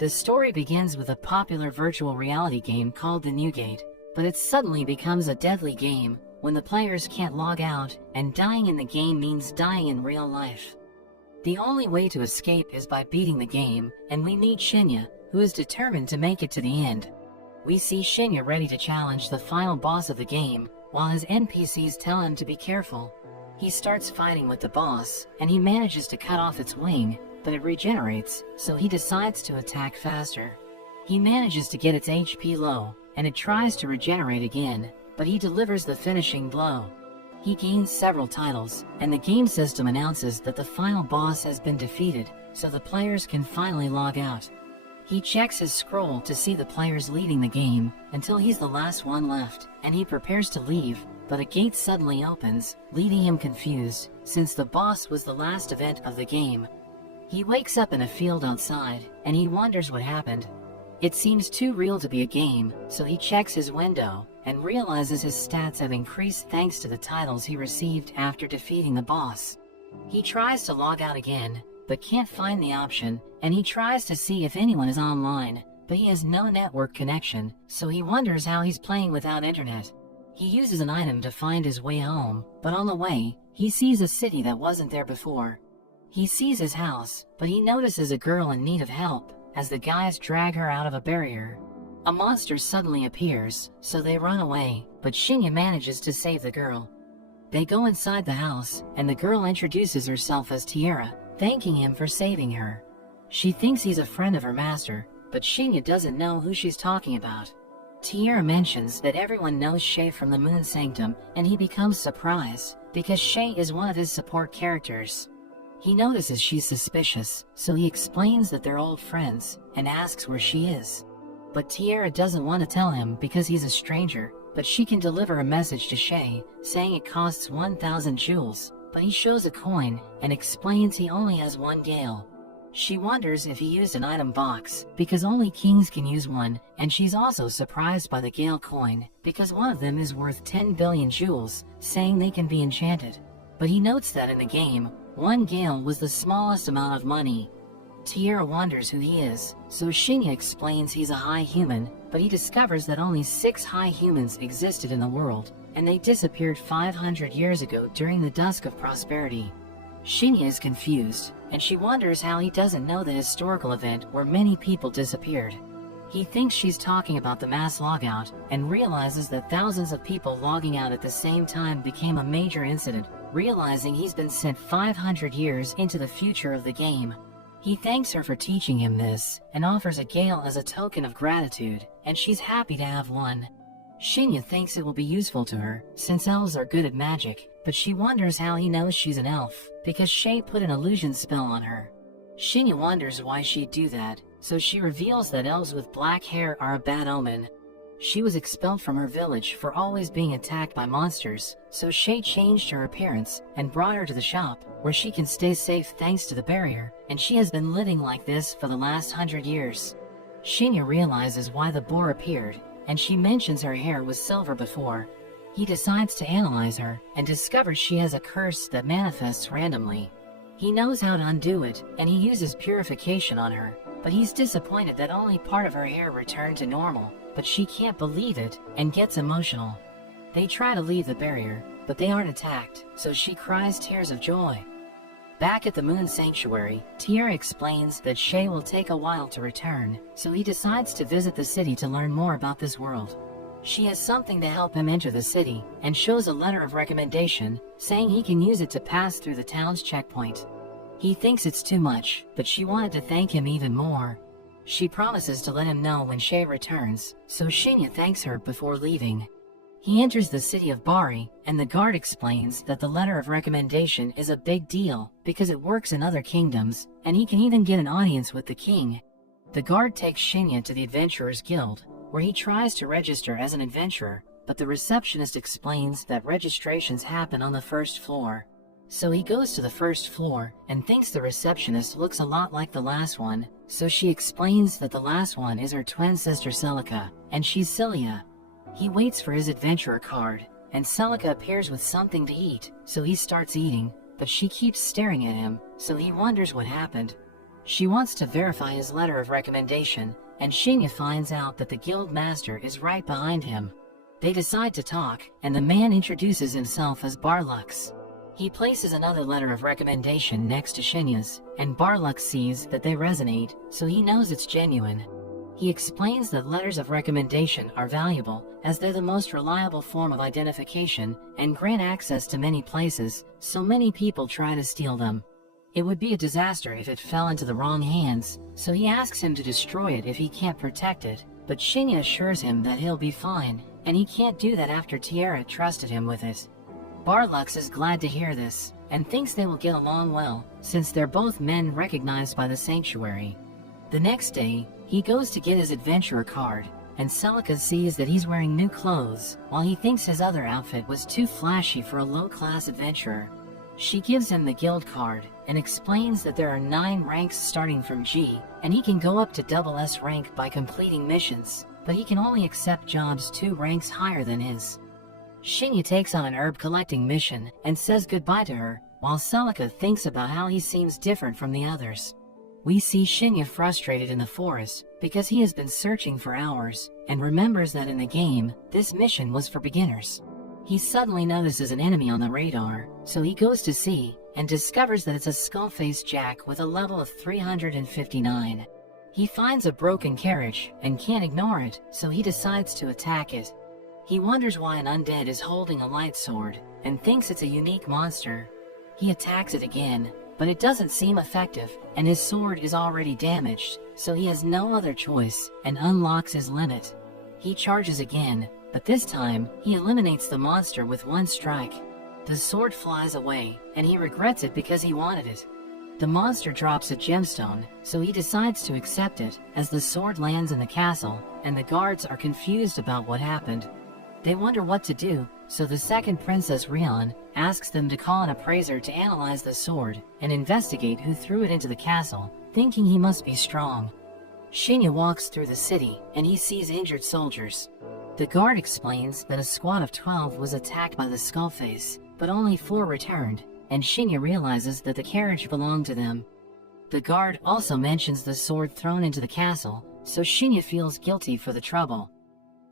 The story begins with a popular virtual reality game called the Newgate, but it suddenly becomes a deadly game when the players can't log out, and dying in the game means dying in real life. The only way to escape is by beating the game, and we meet Shinya, who is determined to make it to the end. We see Shinya ready to challenge the final boss of the game, while his NPCs tell him to be careful. He starts fighting with the boss, and he manages to cut off its wing, but it regenerates, so he decides to attack faster. He manages to get its HP low, and it tries to regenerate again, but he delivers the finishing blow. He gains several titles, and the game system announces that the final boss has been defeated, so the players can finally log out. He checks his scroll to see the players leading the game, until he's the last one left, and he prepares to leave, but a gate suddenly opens, leaving him confused, since the boss was the last event of the game. He wakes up in a field outside, and he wonders what happened. It seems too real to be a game, so he checks his window, and realizes his stats have increased thanks to the titles he received after defeating the boss. He tries to log out again, but can't find the option, and he tries to see if anyone is online, but he has no network connection, so he wonders how he's playing without internet. He uses an item to find his way home, but on the way, he sees a city that wasn't there before. He sees his house, but he notices a girl in need of help, as the guys drag her out of a barrier. A monster suddenly appears, so they run away, but Shinya manages to save the girl. They go inside the house, and the girl introduces herself as Tiara, thanking him for saving her. She thinks he's a friend of her master, but Shinya doesn't know who she's talking about. Tiara mentions that everyone knows Shay from the Moon Sanctum, and he becomes surprised, because Shay is one of his support characters. He notices she's suspicious, so he explains that they're old friends, and asks where she is. But Tiara doesn't want to tell him because he's a stranger, but she can deliver a message to Shay, saying it costs 1,000 jewels, but he shows a coin, and explains he only has one gale. She wonders if he used an item box, because only kings can use one, and she's also surprised by the gale coin, because one of them is worth 10 billion jewels, saying they can be enchanted. But he notes that in the game, 1 gale was the smallest amount of money. Tiara wonders who he is, so Shinya explains he's a high human, but he discovers that only 6 high humans existed in the world, and they disappeared 500 years ago during the dusk of prosperity. Shinya is confused, and she wonders how he doesn't know the historical event where many people disappeared. He thinks she's talking about the mass logout, and realizes that thousands of people logging out at the same time became a major incident, realizing he's been sent 500 years into the future of the game. He thanks her for teaching him this, and offers a gale as a token of gratitude, and she's happy to have one. Shinya thinks it will be useful to her, since elves are good at magic, but she wonders how he knows she's an elf, because Shay put an illusion spell on her. Shinya wonders why she'd do that, so she reveals that elves with black hair are a bad omen. She was expelled from her village for always being attacked by monsters, so Shay changed her appearance and brought her to the shop, where she can stay safe thanks to the barrier, and she has been living like this for the last 100 years. Shinya realizes why the boar appeared, and she mentions her hair was silver before. He decides to analyze her, and discovers she has a curse that manifests randomly. He knows how to undo it, and he uses purification on her, but he's disappointed that only part of her hair returned to normal, but she can't believe it, and gets emotional. They try to leave the barrier, but they aren't attacked, so she cries tears of joy. Back at the Moon Sanctuary, Tiara explains that Shay will take a while to return, so he decides to visit the city to learn more about this world. She has something to help him enter the city, and shows a letter of recommendation, saying he can use it to pass through the town's checkpoint. He thinks it's too much, but she wanted to thank him even more. She promises to let him know when Shay returns, so Shinya thanks her before leaving. He enters the city of Bari, and the guard explains that the letter of recommendation is a big deal, because it works in other kingdoms, and he can even get an audience with the king. The guard takes Shinya to the Adventurers Guild, where he tries to register as an adventurer, but the receptionist explains that registrations happen on the first floor. So he goes to the first floor, and thinks the receptionist looks a lot like the last one, so she explains that the last one is her twin sister Celica, and she's Cilia. He waits for his adventurer card, and Celica appears with something to eat, so he starts eating, but she keeps staring at him, so he wonders what happened. She wants to verify his letter of recommendation, and Shinya finds out that the guild master is right behind him. They decide to talk, and the man introduces himself as Barlux. He places another letter of recommendation next to Shinya's, and Barlux sees that they resonate, so he knows it's genuine. He explains that letters of recommendation are valuable, as they're the most reliable form of identification and grant access to many places, so many people try to steal them. It would be a disaster if it fell into the wrong hands, so he asks him to destroy it if he can't protect it, but Shinya assures him that he'll be fine, and he can't do that after Tiara trusted him with it. Barlux is glad to hear this, and thinks they will get along well, since they're both men recognized by the sanctuary. The next day, he goes to get his adventurer card, and Celica sees that he's wearing new clothes, while he thinks his other outfit was too flashy for a low-class adventurer. She gives him the guild card, and explains that there are 9 ranks starting from G, and he can go up to SS rank by completing missions, but he can only accept jobs 2 ranks higher than his. Shinya takes on an herb collecting mission, and says goodbye to her, while Celica thinks about how he seems different from the others. We see Shinya frustrated in the forest, because he has been searching for hours, and remembers that in the game, this mission was for beginners. He suddenly notices an enemy on the radar, so he goes to see, and discovers that it's a skull-faced Jack with a level of 359. He finds a broken carriage, and can't ignore it, so he decides to attack it. He wonders why an undead is holding a light sword, and thinks it's a unique monster. He attacks it again, but it doesn't seem effective, and his sword is already damaged, so he has no other choice, and unlocks his limit. He charges again, but this time, he eliminates the monster with 1 strike. The sword flies away, and he regrets it because he wanted it. The monster drops a gemstone, so he decides to accept it, as the sword lands in the castle, and the guards are confused about what happened. They wonder what to do, so the second Princess Rion asks them to call an appraiser to analyze the sword, and investigate who threw it into the castle, thinking he must be strong. Shinya walks through the city, and he sees injured soldiers. The guard explains that a squad of 12 was attacked by the Skullface, but only 4 returned, and Shinya realizes that the carriage belonged to them. The guard also mentions the sword thrown into the castle, so Shinya feels guilty for the trouble.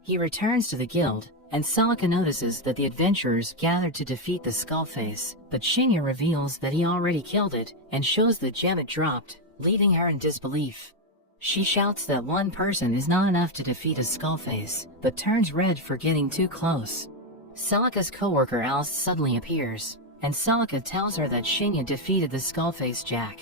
He returns to the guild, and Celica notices that the adventurers gathered to defeat the Skullface, but Shinya reveals that he already killed it, and shows the gem it dropped, leaving her in disbelief. She shouts that 1 person is not enough to defeat a Skullface, but turns red for getting too close. Celica's co-worker Alice suddenly appears, and Celica tells her that Shinya defeated the Skullface Jack.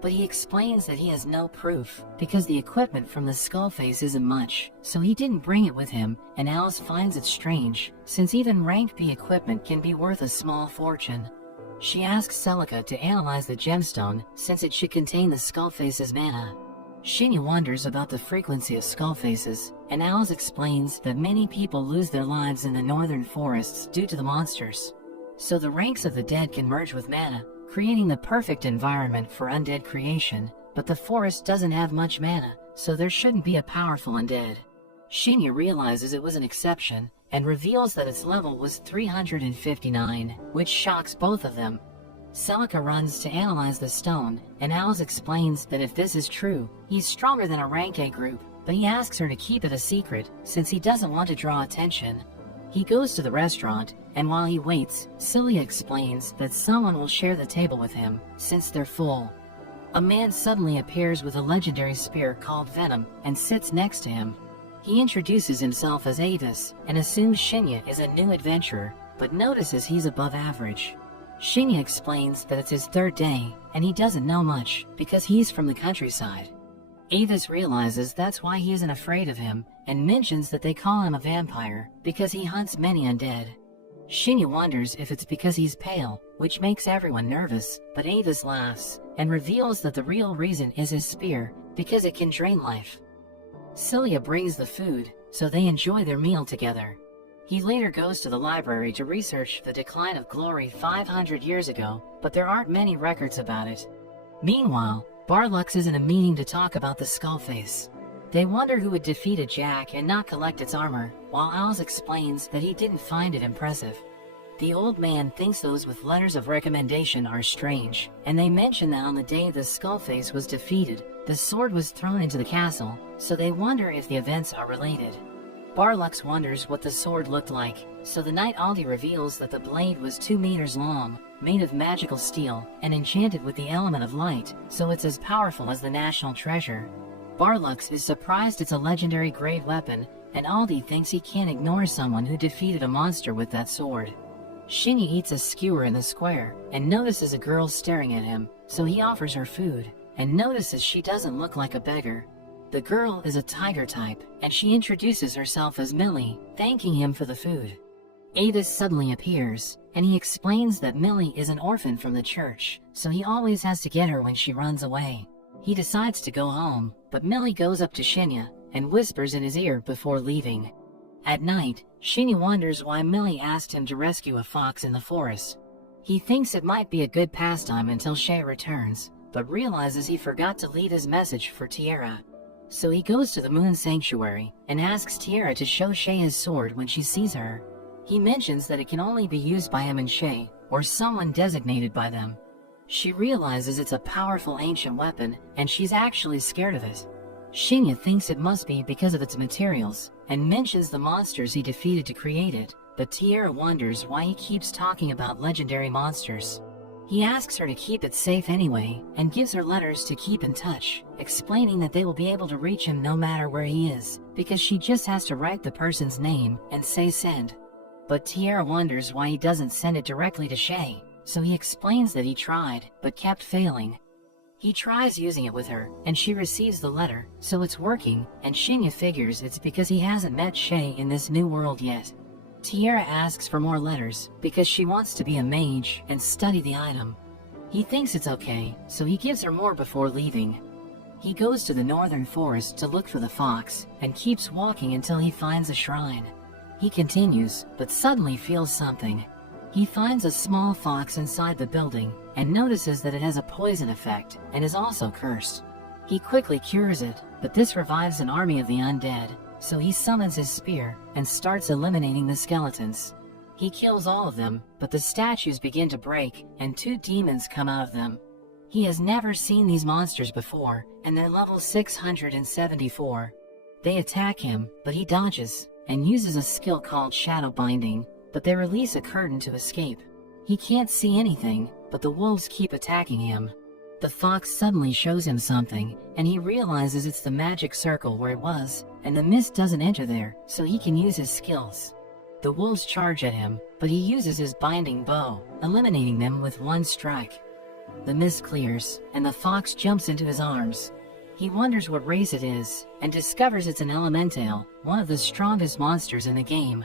But he explains that he has no proof, because the equipment from the Skullface isn't much, so he didn't bring it with him, and Alice finds it strange, since even rank B equipment can be worth a small fortune. She asks Celica to analyze the gemstone, since it should contain the Skullface's mana. Shinya wonders about the frequency of Skullfaces, and Alice explains that many people lose their lives in the northern forests due to the monsters. So the ranks of the dead can merge with mana, creating the perfect environment for undead creation, but the forest doesn't have much mana, so there shouldn't be a powerful undead. Shinya realizes it was an exception, and reveals that its level was 359, which shocks both of them. Celica runs to analyze the stone, and Alice explains that if this is true, he's stronger than a rank A group, but he asks her to keep it a secret, since he doesn't want to draw attention. He goes to the restaurant, and while he waits, Cilia explains that someone will share the table with him, since they're full. A man suddenly appears with a legendary spear called Venom, and sits next to him. He introduces himself as Avis, and assumes Shinya is a new adventurer, but notices he's above average. Shinya explains that it's his 3rd day, and he doesn't know much, because he's from the countryside. Avis realizes that's why he isn't afraid of him, and mentions that they call him a vampire, because he hunts many undead. Shinya wonders if it's because he's pale, which makes everyone nervous, but Avis laughs, and reveals that the real reason is his spear, because it can drain life. Cilia brings the food, so they enjoy their meal together. He later goes to the library to research the decline of glory 500 years ago, but there aren't many records about it. Meanwhile, Barlux is in a meeting to talk about the Skullface. They wonder who would defeat a Jack and not collect its armor, while Alice explains that he didn't find it impressive. The old man thinks those with letters of recommendation are strange, and they mention that on the day the Skullface was defeated, the sword was thrown into the castle, so they wonder if the events are related. Barlux wonders what the sword looked like, so the Knight Aldi reveals that the blade was 2 meters long, made of magical steel, and enchanted with the element of light, so it's as powerful as the national treasure. Barlux is surprised it's a legendary grade weapon, and Aldi thinks he can't ignore someone who defeated a monster with that sword. Shinny eats a skewer in the square, and notices a girl staring at him, so he offers her food, and notices she doesn't look like a beggar. The girl is a tiger type, and she introduces herself as Millie, thanking him for the food. Avis suddenly appears, and he explains that Millie is an orphan from the church, so he always has to get her when she runs away. He decides to go home, but Millie goes up to Shinya, and whispers in his ear before leaving. At night, Shinya wonders why Millie asked him to rescue a fox in the forest. He thinks it might be a good pastime until Shay returns, but realizes he forgot to leave his message for Tierra. So he goes to the Moon Sanctuary, and asks Tierra to show Shay his sword when she sees her. He mentions that it can only be used by him and Shay, or someone designated by them. She realizes it's a powerful ancient weapon, and she's actually scared of it. Shinya thinks it must be because of its materials, and mentions the monsters he defeated to create it, but Tierra wonders why he keeps talking about legendary monsters. He asks her to keep it safe anyway, and gives her letters to keep in touch, explaining that they will be able to reach him no matter where he is, because she just has to write the person's name and say send. But Tierra wonders why he doesn't send it directly to Shay, so he explains that he tried, but kept failing. He tries using it with her, and she receives the letter, so it's working, and Shinya figures it's because he hasn't met Shay in this new world yet. Tierra asks for more letters, because she wants to be a mage and study the item. He thinks it's okay, so he gives her more before leaving. He goes to the northern forest to look for the fox, and keeps walking until he finds a shrine. He continues, but suddenly feels something. He finds a small fox inside the building, and notices that it has a poison effect, and is also cursed. He quickly cures it, but this revives an army of the undead, so he summons his spear, and starts eliminating the skeletons. He kills all of them, but the statues begin to break, and 2 demons come out of them. He has never seen these monsters before, and they're level 674. They attack him, but he dodges, and uses a skill called Shadow Binding, but they release a curtain to escape. He can't see anything, but the wolves keep attacking him. The fox suddenly shows him something, and he realizes it's the magic circle where it was, and the mist doesn't enter there, so he can use his skills. The wolves charge at him, but he uses his binding bow, eliminating them with 1 strike. The mist clears, and the fox jumps into his arms. He wonders what race it is, and discovers it's an elemental, one of the strongest monsters in the game.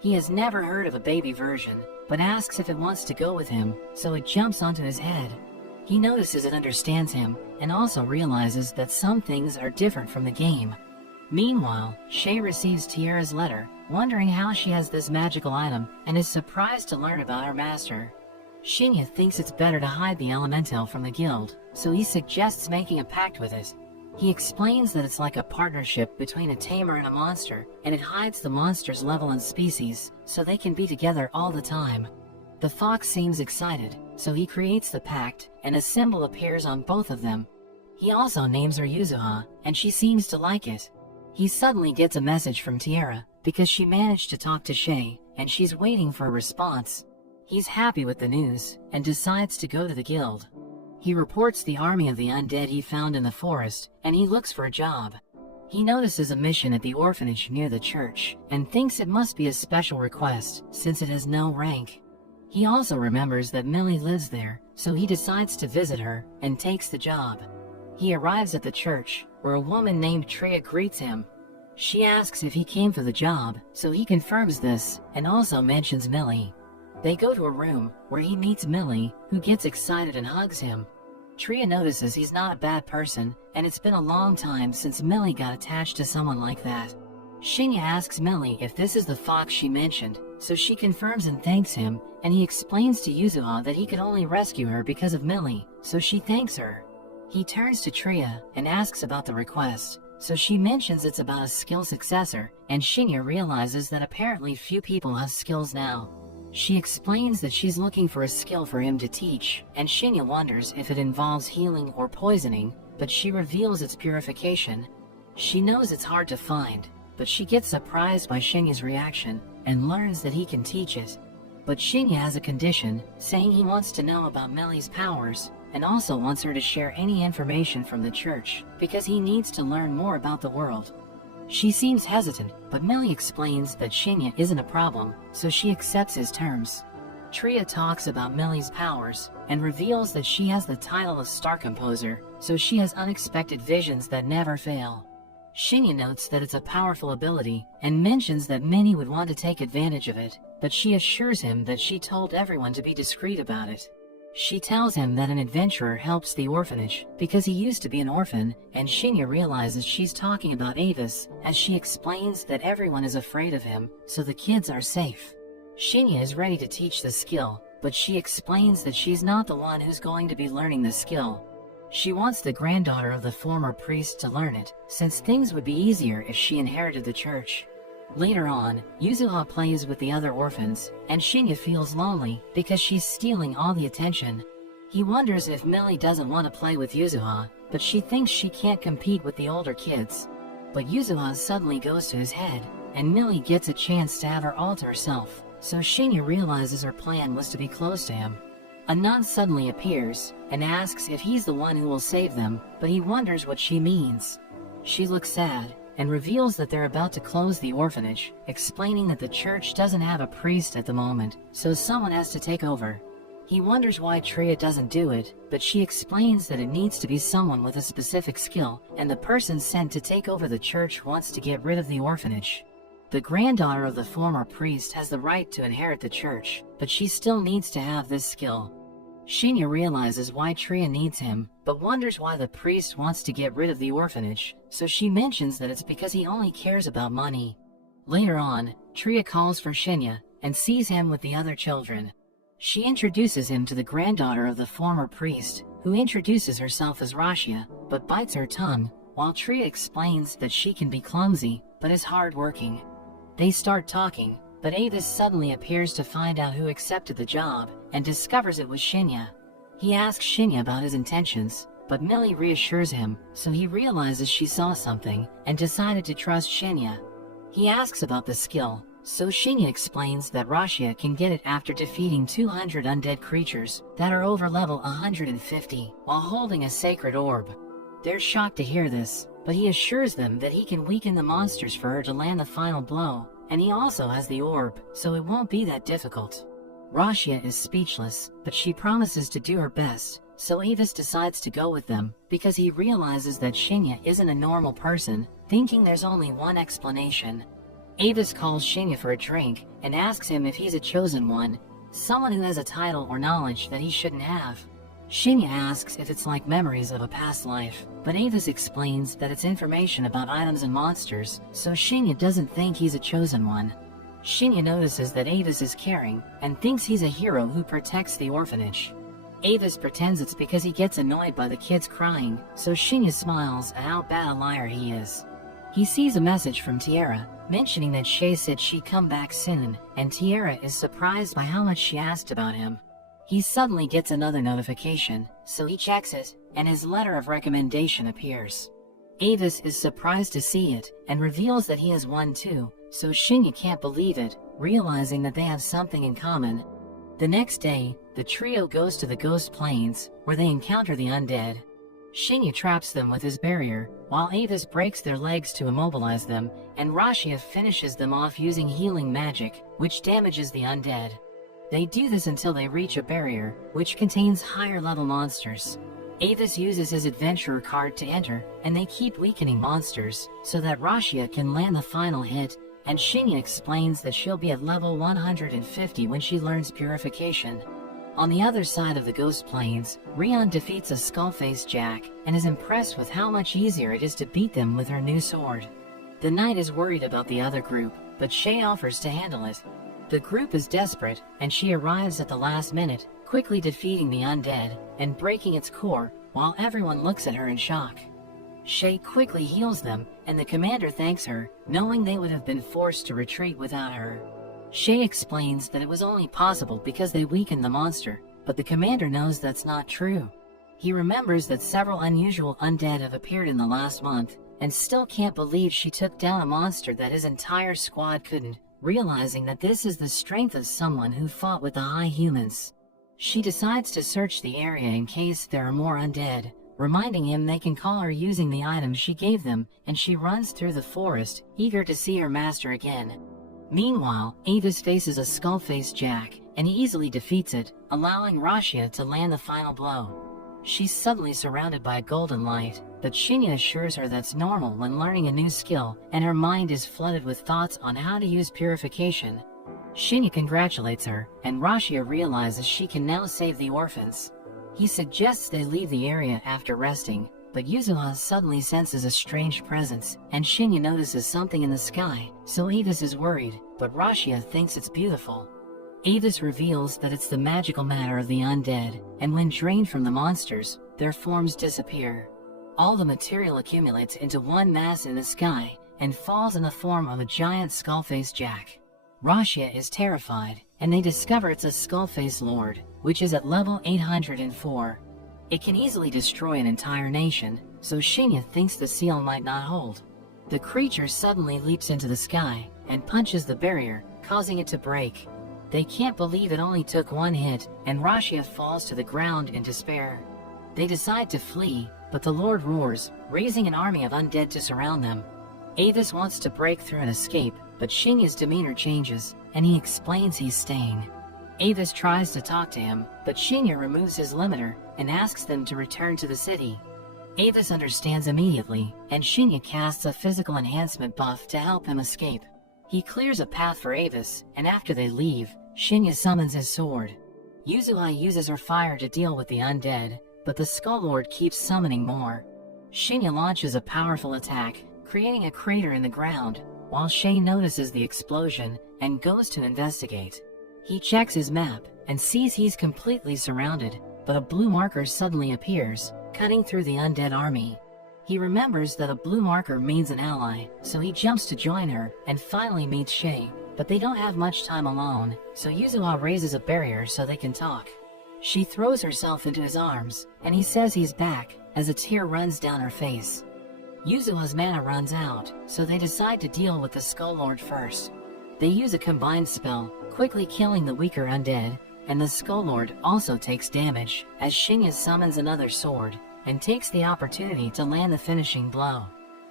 He has never heard of a baby version, but asks if it wants to go with him, so it jumps onto his head. He notices it understands him, and also realizes that some things are different from the game. Meanwhile, Shay receives Tierra's letter, wondering how she has this magical item, and is surprised to learn about her master. Shinya thinks it's better to hide the elemental from the guild, so he suggests making a pact with it. He explains that it's like a partnership between a tamer and a monster, and it hides the monster's level and species, so they can be together all the time. The fox seems excited, so he creates the pact, and a symbol appears on both of them. He also names her Yuzuha, and she seems to like it. He suddenly gets a message from Tierra, because she managed to talk to Shay, and she's waiting for a response. He's happy with the news, and decides to go to the guild. He reports the army of the undead he found in the forest, and he looks for a job. He notices a mission at the orphanage near the church, and thinks it must be a special request, since it has no rank. He also remembers that Millie lives there, so he decides to visit her, and takes the job. He arrives at the church, where a woman named Tria greets him. She asks if he came for the job, so he confirms this, and also mentions Millie. They go to a room, where he meets Millie, who gets excited and hugs him. Tria notices he's not a bad person, and it's been a long time since Millie got attached to someone like that. Shinya asks Millie if this is the fox she mentioned, so she confirms and thanks him, and he explains to Yuzuha that he could only rescue her because of Millie, so she thanks her. He turns to Tria and asks about the request, so she mentions it's about a skill successor, and Shinya realizes that apparently few people have skills now. She explains that she's looking for a skill for him to teach, and Shinya wonders if it involves healing or poisoning, but she reveals its purification. She knows it's hard to find, but she gets surprised by Shinya's reaction, and learns that he can teach it. But Shinya has a condition, saying he wants to know about Melly's powers, and also wants her to share any information from the church, because he needs to learn more about the world. She seems hesitant, but Melly explains that Shinya isn't a problem, so she accepts his terms. Tria talks about Melly's powers, and reveals that she has the title of Star Composer, so she has unexpected visions that never fail. Shinya notes that it's a powerful ability, and mentions that many would want to take advantage of it, but she assures him that she told everyone to be discreet about it. She tells him that an adventurer helps the orphanage, because he used to be an orphan, and Shinya realizes she's talking about Avis, as she explains that everyone is afraid of him, so the kids are safe. Shinya is ready to teach the skill, but she explains that she's not the one who's going to be learning the skill. She wants the granddaughter of the former priest to learn it, since things would be easier if she inherited the church. Later on, Yuzuha plays with the other orphans, and Shinya feels lonely because she's stealing all the attention. He wonders if Melly doesn't want to play with Yuzuha, but she thinks she can't compete with the older kids. But Yuzuha suddenly goes to his head, and Millie gets a chance to have her all to herself, so Shinya realizes her plan was to be close to him. A nun suddenly appears, and asks if he's the one who will save them, but he wonders what she means. She looks sad, and reveals that they're about to close the orphanage, explaining that the church doesn't have a priest at the moment, so someone has to take over. He wonders why Tria doesn't do it, but she explains that it needs to be someone with a specific skill, and the person sent to take over the church wants to get rid of the orphanage. The granddaughter of the former priest has the right to inherit the church, but she still needs to have this skill. Shinya realizes why Tria needs him, but wonders why the priest wants to get rid of the orphanage, so she mentions that it's because he only cares about money. Later on, Tria calls for Shinya, and sees him with the other children. She introduces him to the granddaughter of the former priest, who introduces herself as Rashia, but bites her tongue, while Tria explains that she can be clumsy, but is hard-working. They start talking, but Avis suddenly appears to find out who accepted the job, and discovers it was Shinya. He asks Shinya about his intentions, but Millie reassures him, so he realizes she saw something, and decided to trust Shinya. He asks about the skill, so Shinya explains that Rashia can get it after defeating 200 undead creatures that are over level 150, while holding a sacred orb. They're shocked to hear this, but he assures them that he can weaken the monsters for her to land the final blow, and he also has the orb, so it won't be that difficult. Rashia is speechless, but she promises to do her best, so Avis decides to go with them, because he realizes that Shinya isn't a normal person, thinking there's only one explanation. Avis calls Shinya for a drink, and asks him if he's a chosen one, someone who has a title or knowledge that he shouldn't have. Shinya asks if it's like memories of a past life, but Avis explains that it's information about items and monsters, so Shinya doesn't think he's a chosen one. Shinya notices that Avis is caring, and thinks he's a hero who protects the orphanage. Avis pretends it's because he gets annoyed by the kids crying, so Shinya smiles at how bad a liar he is. He sees a message from Tiara, mentioning that Shay said she'd come back soon, and Tiara is surprised by how much she asked about him. He suddenly gets another notification, so he checks it, and his letter of recommendation appears. Avis is surprised to see it, and reveals that he has one too, so Shinya can't believe it, realizing that they have something in common. The next day, the trio goes to the Ghost Plains, where they encounter the undead. Shinya traps them with his barrier, while Avis breaks their legs to immobilize them, and Rashia finishes them off using healing magic, which damages the undead. They do this until they reach a barrier, which contains higher-level monsters. Avis uses his adventurer card to enter, and they keep weakening monsters, so that Rashia can land the final hit, and Shinya explains that she'll be at level 150 when she learns purification. On the other side of the Ghost Plains, Rion defeats a skull-faced Jack, and is impressed with how much easier it is to beat them with her new sword. The knight is worried about the other group, but Shay offers to handle it. The group is desperate, and she arrives at the last minute, quickly defeating the undead, and breaking its core, while everyone looks at her in shock. Shay quickly heals them, and the commander thanks her, knowing they would have been forced to retreat without her. Shay explains that it was only possible because they weakened the monster, but the commander knows that's not true. He remembers that several unusual undead have appeared in the last month, and still can't believe she took down a monster that his entire squad couldn't, realizing that this is the strength of someone who fought with the high humans. She decides to search the area in case there are more undead, reminding him they can call her using the items she gave them, and she runs through the forest, eager to see her master again. Meanwhile, Avis faces a skull-faced Jack, and he easily defeats it, allowing Rashia to land the final blow. She's suddenly surrounded by a golden light, but Shinya assures her that's normal when learning a new skill, and her mind is flooded with thoughts on how to use purification. Shinya congratulates her, and Rashia realizes she can now save the orphans. He suggests they leave the area after resting, but Yuzuha suddenly senses a strange presence, and Shinya notices something in the sky, so Avis is worried, but Rashia thinks it's beautiful. Avis reveals that it's the magical matter of the undead, and when drained from the monsters, their forms disappear. All the material accumulates into one mass in the sky, and falls in the form of a giant skull-faced Jack. Rashia is terrified, and they discover it's a skull-faced lord, which is at level 804. It can easily destroy an entire nation, so Shinya thinks the seal might not hold. The creature suddenly leaps into the sky, and punches the barrier, causing it to break. They can't believe it only took one hit, and Rashia falls to the ground in despair. They decide to flee, but the Lord roars, raising an army of undead to surround them. Avis wants to break through and escape, but Shinya's demeanor changes, and he explains he's staying. Avis tries to talk to him, but Shinya removes his limiter, and asks them to return to the city. Avis understands immediately, and Shinya casts a physical enhancement buff to help him escape. He clears a path for Avis, and after they leave, Shinya summons his sword. Yuzuha uses her fire to deal with the undead, but the Skull Lord keeps summoning more. Shinya launches a powerful attack, creating a crater in the ground, while Shay notices the explosion and goes to investigate. He checks his map and sees he's completely surrounded, but a blue marker suddenly appears, cutting through the undead army. He remembers that a blue marker means an ally, so he jumps to join her and finally meets Shay, but they don't have much time alone, so Yuzuha raises a barrier so they can talk. She throws herself into his arms, and he says he's back, as a tear runs down her face. Yuzuha's mana runs out, so they decide to deal with the Skull Lord first. They use a combined spell, quickly killing the weaker undead, and the Skull Lord also takes damage, as Shinya summons another sword, and takes the opportunity to land the finishing blow.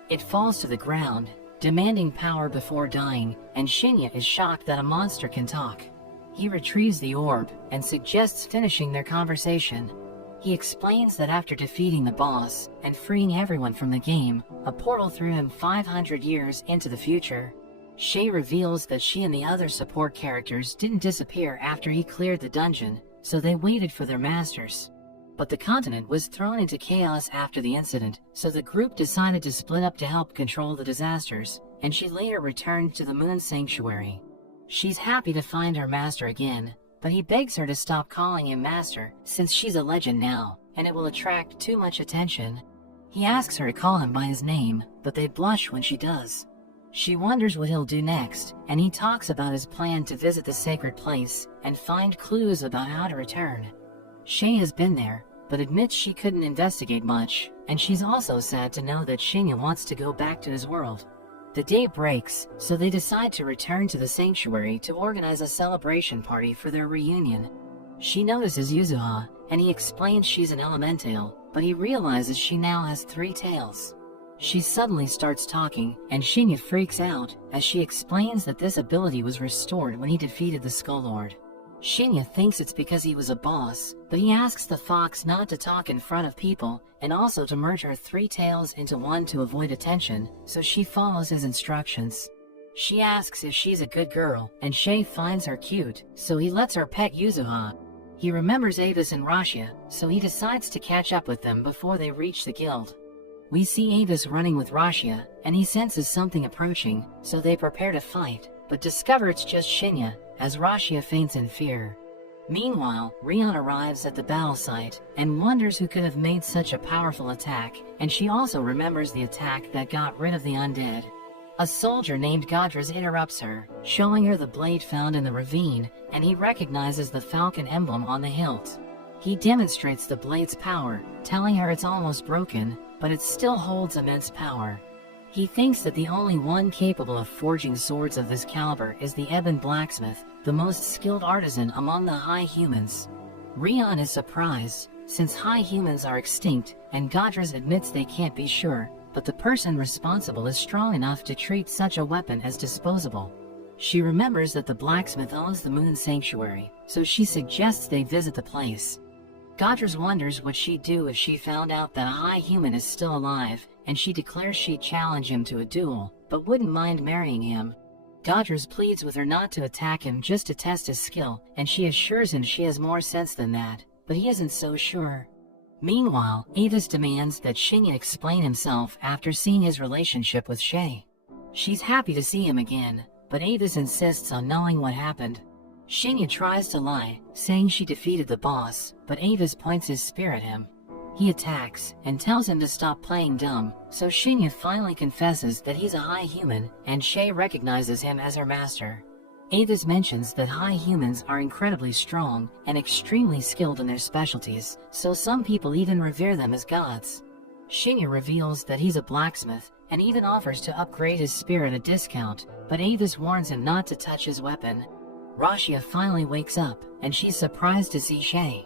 It falls to the ground, demanding power before dying, and Shinya is shocked that a monster can talk. He retrieves the orb, and suggests finishing their conversation. He explains that after defeating the boss, and freeing everyone from the game, a portal threw him 500 years into the future. Shay reveals that she and the other support characters didn't disappear after he cleared the dungeon, so they waited for their masters. But the continent was thrown into chaos after the incident, so the group decided to split up to help control the disasters, and she later returned to the Moon Sanctuary. She's happy to find her master again, but he begs her to stop calling him master, since she's a legend now, and it will attract too much attention. He asks her to call him by his name, but they blush when she does. She wonders what he'll do next, and he talks about his plan to visit the sacred place and find clues about how to return. Shay has been there, but admits she couldn't investigate much, and she's also sad to know that Shinya wants to go back to his world. The day breaks, so they decide to return to the sanctuary to organize a celebration party for their reunion. She notices Yuzuha, and he explains she's an elemental, but he realizes she now has 3 tails. She suddenly starts talking, and Shinya freaks out, as she explains that this ability was restored when he defeated the Skull Lord. Shinya thinks it's because he was a boss, but he asks the fox not to talk in front of people, and also to merge her 3 tails into one to avoid attention, so she follows his instructions. She asks if she's a good girl, and Shay finds her cute, so he lets her pet Yuzuha. He remembers Avis and Rashia, so he decides to catch up with them before they reach the guild. We see Avis running with Rashia, and he senses something approaching, so they prepare to fight, but discover it's just Shinya, as Rashia faints in fear. Meanwhile, Rion arrives at the battle site, and wonders who could have made such a powerful attack, and she also remembers the attack that got rid of the undead. A soldier named Godras interrupts her, showing her the blade found in the ravine, and he recognizes the falcon emblem on the hilt. He demonstrates the blade's power, telling her it's almost broken, but it still holds immense power. He thinks that the only one capable of forging swords of this caliber is the ebon blacksmith, the most skilled artisan among the high humans. Rion is surprised, since high humans are extinct, and Godras admits they can't be sure, but the person responsible is strong enough to treat such a weapon as disposable. She remembers that the blacksmith owns the Moon Sanctuary, so she suggests they visit the place. Godras wonders what she'd do if she found out that a high human is still alive, and she declares she'd challenge him to a duel, but wouldn't mind marrying him. Godras pleads with her not to attack him just to test his skill, and she assures him she has more sense than that, but he isn't so sure. Meanwhile, Avis demands that Shinya explain himself after seeing his relationship with Shay. She's happy to see him again, but Avis insists on knowing what happened. Shinya tries to lie, saying she defeated the boss, but Avis points his spear at him. He attacks, and tells him to stop playing dumb, so Shinya finally confesses that he's a high human, and Shay recognizes him as her master. Avis mentions that high humans are incredibly strong, and extremely skilled in their specialties, so some people even revere them as gods. Shinya reveals that he's a blacksmith, and even offers to upgrade his spear at a discount, but Avis warns him not to touch his weapon. Rashia finally wakes up, and she's surprised to see Shay.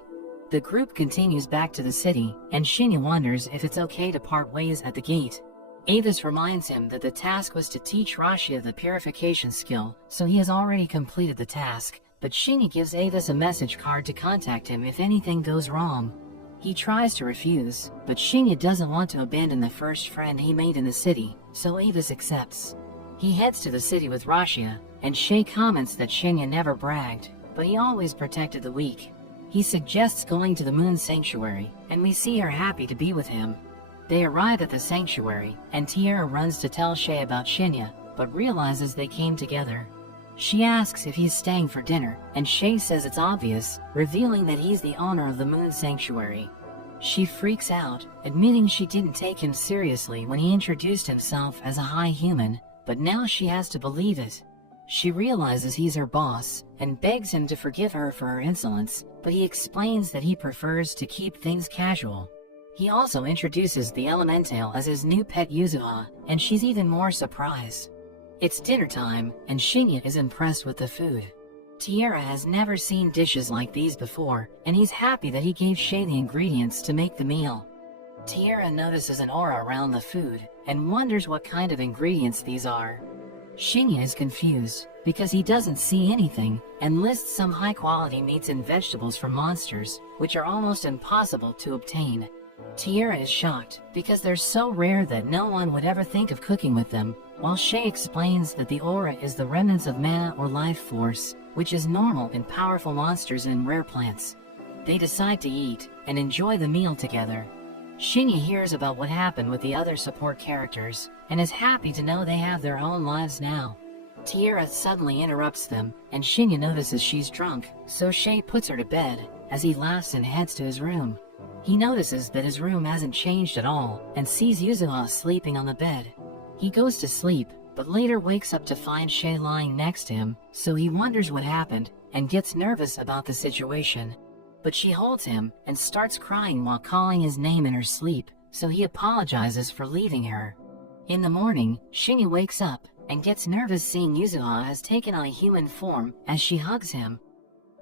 The group continues back to the city, and Shinya wonders if it's okay to part ways at the gate. Avis reminds him that the task was to teach Rashia the purification skill, so he has already completed the task, but Shinya gives Avis a message card to contact him if anything goes wrong. He tries to refuse, but Shinya doesn't want to abandon the first friend he made in the city, so Avis accepts. He heads to the city with Rashia, and Shay comments that Shinya never bragged, but he always protected the weak. He suggests going to the Moon Sanctuary, and we see her happy to be with him. They arrive at the sanctuary, and Tiara runs to tell Shay about Shinya, but realizes they came together. She asks if he's staying for dinner, and Shay says it's obvious, revealing that he's the owner of the Moon Sanctuary. She freaks out, admitting she didn't take him seriously when he introduced himself as a high human, but now she has to believe it. She realizes he's her boss, and begs him to forgive her for her insolence, but he explains that he prefers to keep things casual. He also introduces the Elemental as his new pet Yuzuha, and she's even more surprised. It's dinner time, and Shinya is impressed with the food. Tiara has never seen dishes like these before, and he's happy that he gave Shay the ingredients to make the meal. Tiara notices an aura around the food, and wonders what kind of ingredients these are. Shinya is confused, because he doesn't see anything, and lists some high-quality meats and vegetables for monsters, which are almost impossible to obtain. Tiara is shocked, because they're so rare that no one would ever think of cooking with them, while Shay explains that the aura is the remnants of mana or life force, which is normal in powerful monsters and rare plants. They decide to eat, and enjoy the meal together. Shinya hears about what happened with the other support characters, and is happy to know they have their own lives now. Tiara suddenly interrupts them, and Shinya notices she's drunk, so Shay puts her to bed, as he laughs and heads to his room. He notices that his room hasn't changed at all, and sees Yuzuha sleeping on the bed. He goes to sleep, but later wakes up to find Shay lying next to him, so he wonders what happened, and gets nervous about the situation. But she holds him, and starts crying while calling his name in her sleep, so he apologizes for leaving her. In the morning, Shinya wakes up, and gets nervous seeing Yuzuha has taken on a human form, as she hugs him.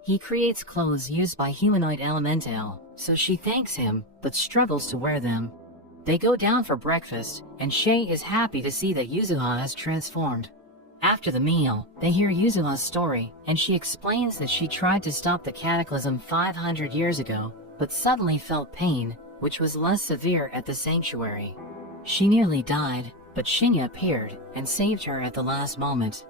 He creates clothes used by humanoid elemental, so she thanks him, but struggles to wear them. They go down for breakfast, and Shay is happy to see that Yuzuha has transformed. After the meal, they hear Yuzuha's story, and she explains that she tried to stop the cataclysm 500 years ago, but suddenly felt pain, which was less severe at the sanctuary. She nearly died, but Shinya appeared, and saved her at the last moment.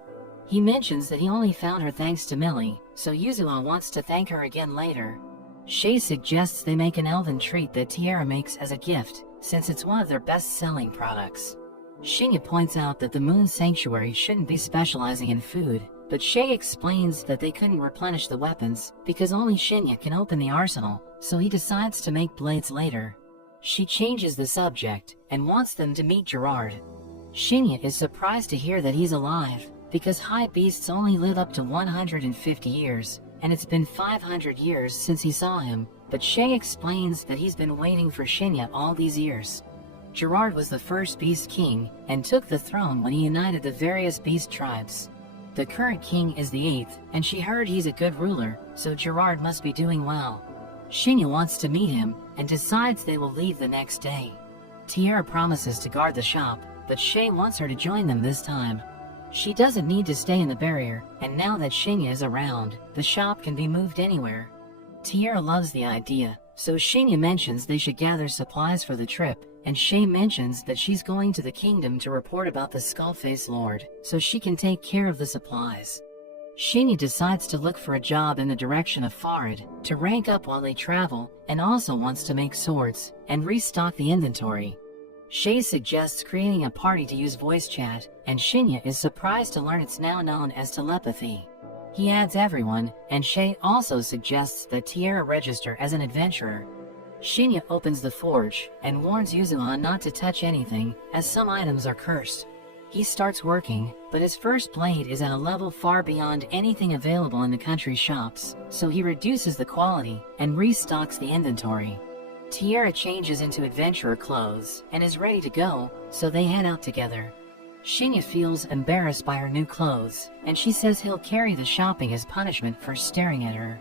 He mentions that he only found her thanks to Millie, so Yuzuha wants to thank her again later. Shay suggests they make an elven treat that Tiara makes as a gift, since it's one of their best-selling products. Shinya points out that the Moon Sanctuary shouldn't be specializing in food, but Shay explains that they couldn't replenish the weapons, because only Shinya can open the arsenal, so he decides to make blades later. She changes the subject, and wants them to meet Gerard. Shinya is surprised to hear that he's alive, because high beasts only live up to 150 years, and it's been 500 years since he saw him, but Shay explains that he's been waiting for Shinya all these years. Gerard was the first beast king, and took the throne when he united the various beast tribes. The current king is the 8th, and she heard he's a good ruler, so Gerard must be doing well. Shinya wants to meet him, and decides they will leave the next day. Tiara promises to guard the shop, but Shay wants her to join them this time. She doesn't need to stay in the barrier, and now that Shinya is around, the shop can be moved anywhere. Tiara loves the idea, so Shinya mentions they should gather supplies for the trip, and Shay mentions that she's going to the kingdom to report about the Skullface Lord, so she can take care of the supplies. Shinya decides to look for a job in the direction of Farid, to rank up while they travel, and also wants to make swords, and restock the inventory. Shay suggests creating a party to use voice chat, and Shinya is surprised to learn it's now known as telepathy. He adds everyone, and Shay also suggests that Tiara register as an adventurer. Shinya opens the forge, and warns Yuzuhan not to touch anything, as some items are cursed. He starts working, but his first blade is at a level far beyond anything available in the country shops, so he reduces the quality, and restocks the inventory. Tiara changes into adventurer clothes, and is ready to go, so they head out together. Shinya feels embarrassed by her new clothes, and she says he'll carry the shopping as punishment for staring at her.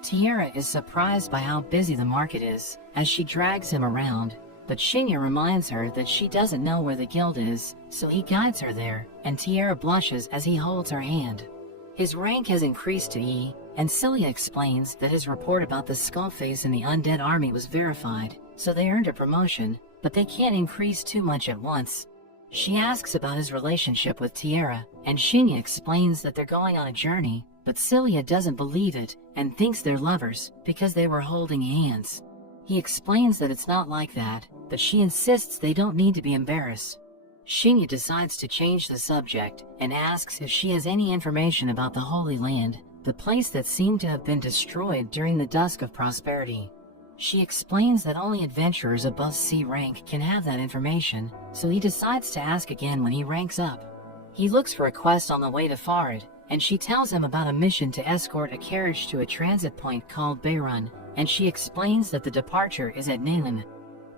Tiara is surprised by how busy the market is, as she drags him around, but Shinya reminds her that she doesn't know where the guild is, so he guides her there, and Tiara blushes as he holds her hand. His rank has increased to E, and Celia explains that his report about the Skullface in the undead army was verified, so they earned a promotion, but they can't increase too much at once. She asks about his relationship with Tiara, and Shinya explains that they're going on a journey, but Celia doesn't believe it, and thinks they're lovers, because they were holding hands. He explains that it's not like that, but she insists they don't need to be embarrassed. Shinya decides to change the subject, and asks if she has any information about the Holy Land, the place that seemed to have been destroyed during the Dusk of Prosperity. She explains that only adventurers above C rank can have that information, so he decides to ask again when he ranks up. He looks for a quest on the way to Farid, and she tells him about a mission to escort a carriage to a transit point called Beirun, and she explains that the departure is at noon.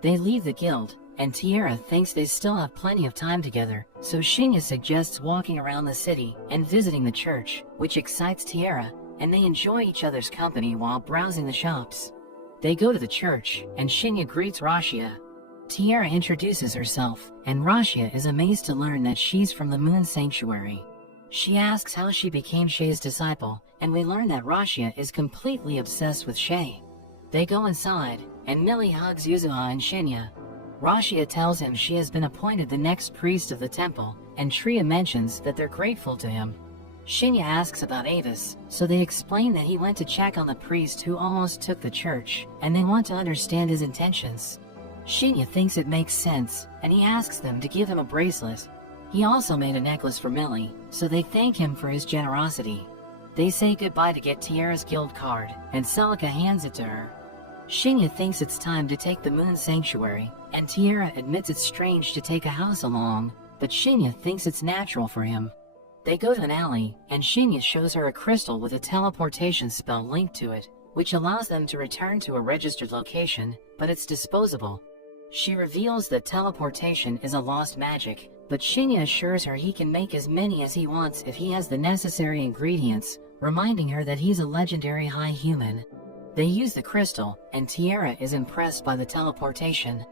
They leave the guild, and Tiara thinks they still have plenty of time together, so Shinya suggests walking around the city and visiting the church, which excites Tiara, and they enjoy each other's company while browsing the shops. They go to the church, and Shinya greets Rashia. Tiara introduces herself, and Rashia is amazed to learn that she's from the Moon Sanctuary. She asks how she became Shay's disciple, and we learn that Rashia is completely obsessed with Shay. They go inside, and Millie hugs Yuzuha and Shinya. Rashia tells him she has been appointed the next priest of the temple, and Tria mentions that they're grateful to him. Shinya asks about Avis, so they explain that he went to check on the priest who almost took the church, and they want to understand his intentions. Shinya thinks it makes sense, and he asks them to give him a bracelet. He also made a necklace for Millie, so they thank him for his generosity. They say goodbye to get Tiara's guild card, and Celica hands it to her. Shinya thinks it's time to take the Moon Sanctuary, and Tiara admits it's strange to take a house along, but Shinya thinks it's natural for him. They go to an alley, and Shinya shows her a crystal with a teleportation spell linked to it, which allows them to return to a registered location, but it's disposable. She reveals that teleportation is a lost magic, but Shinya assures her he can make as many as he wants if he has the necessary ingredients, reminding her that he's a legendary high human. They use the crystal, and Tiara is impressed by the teleportation.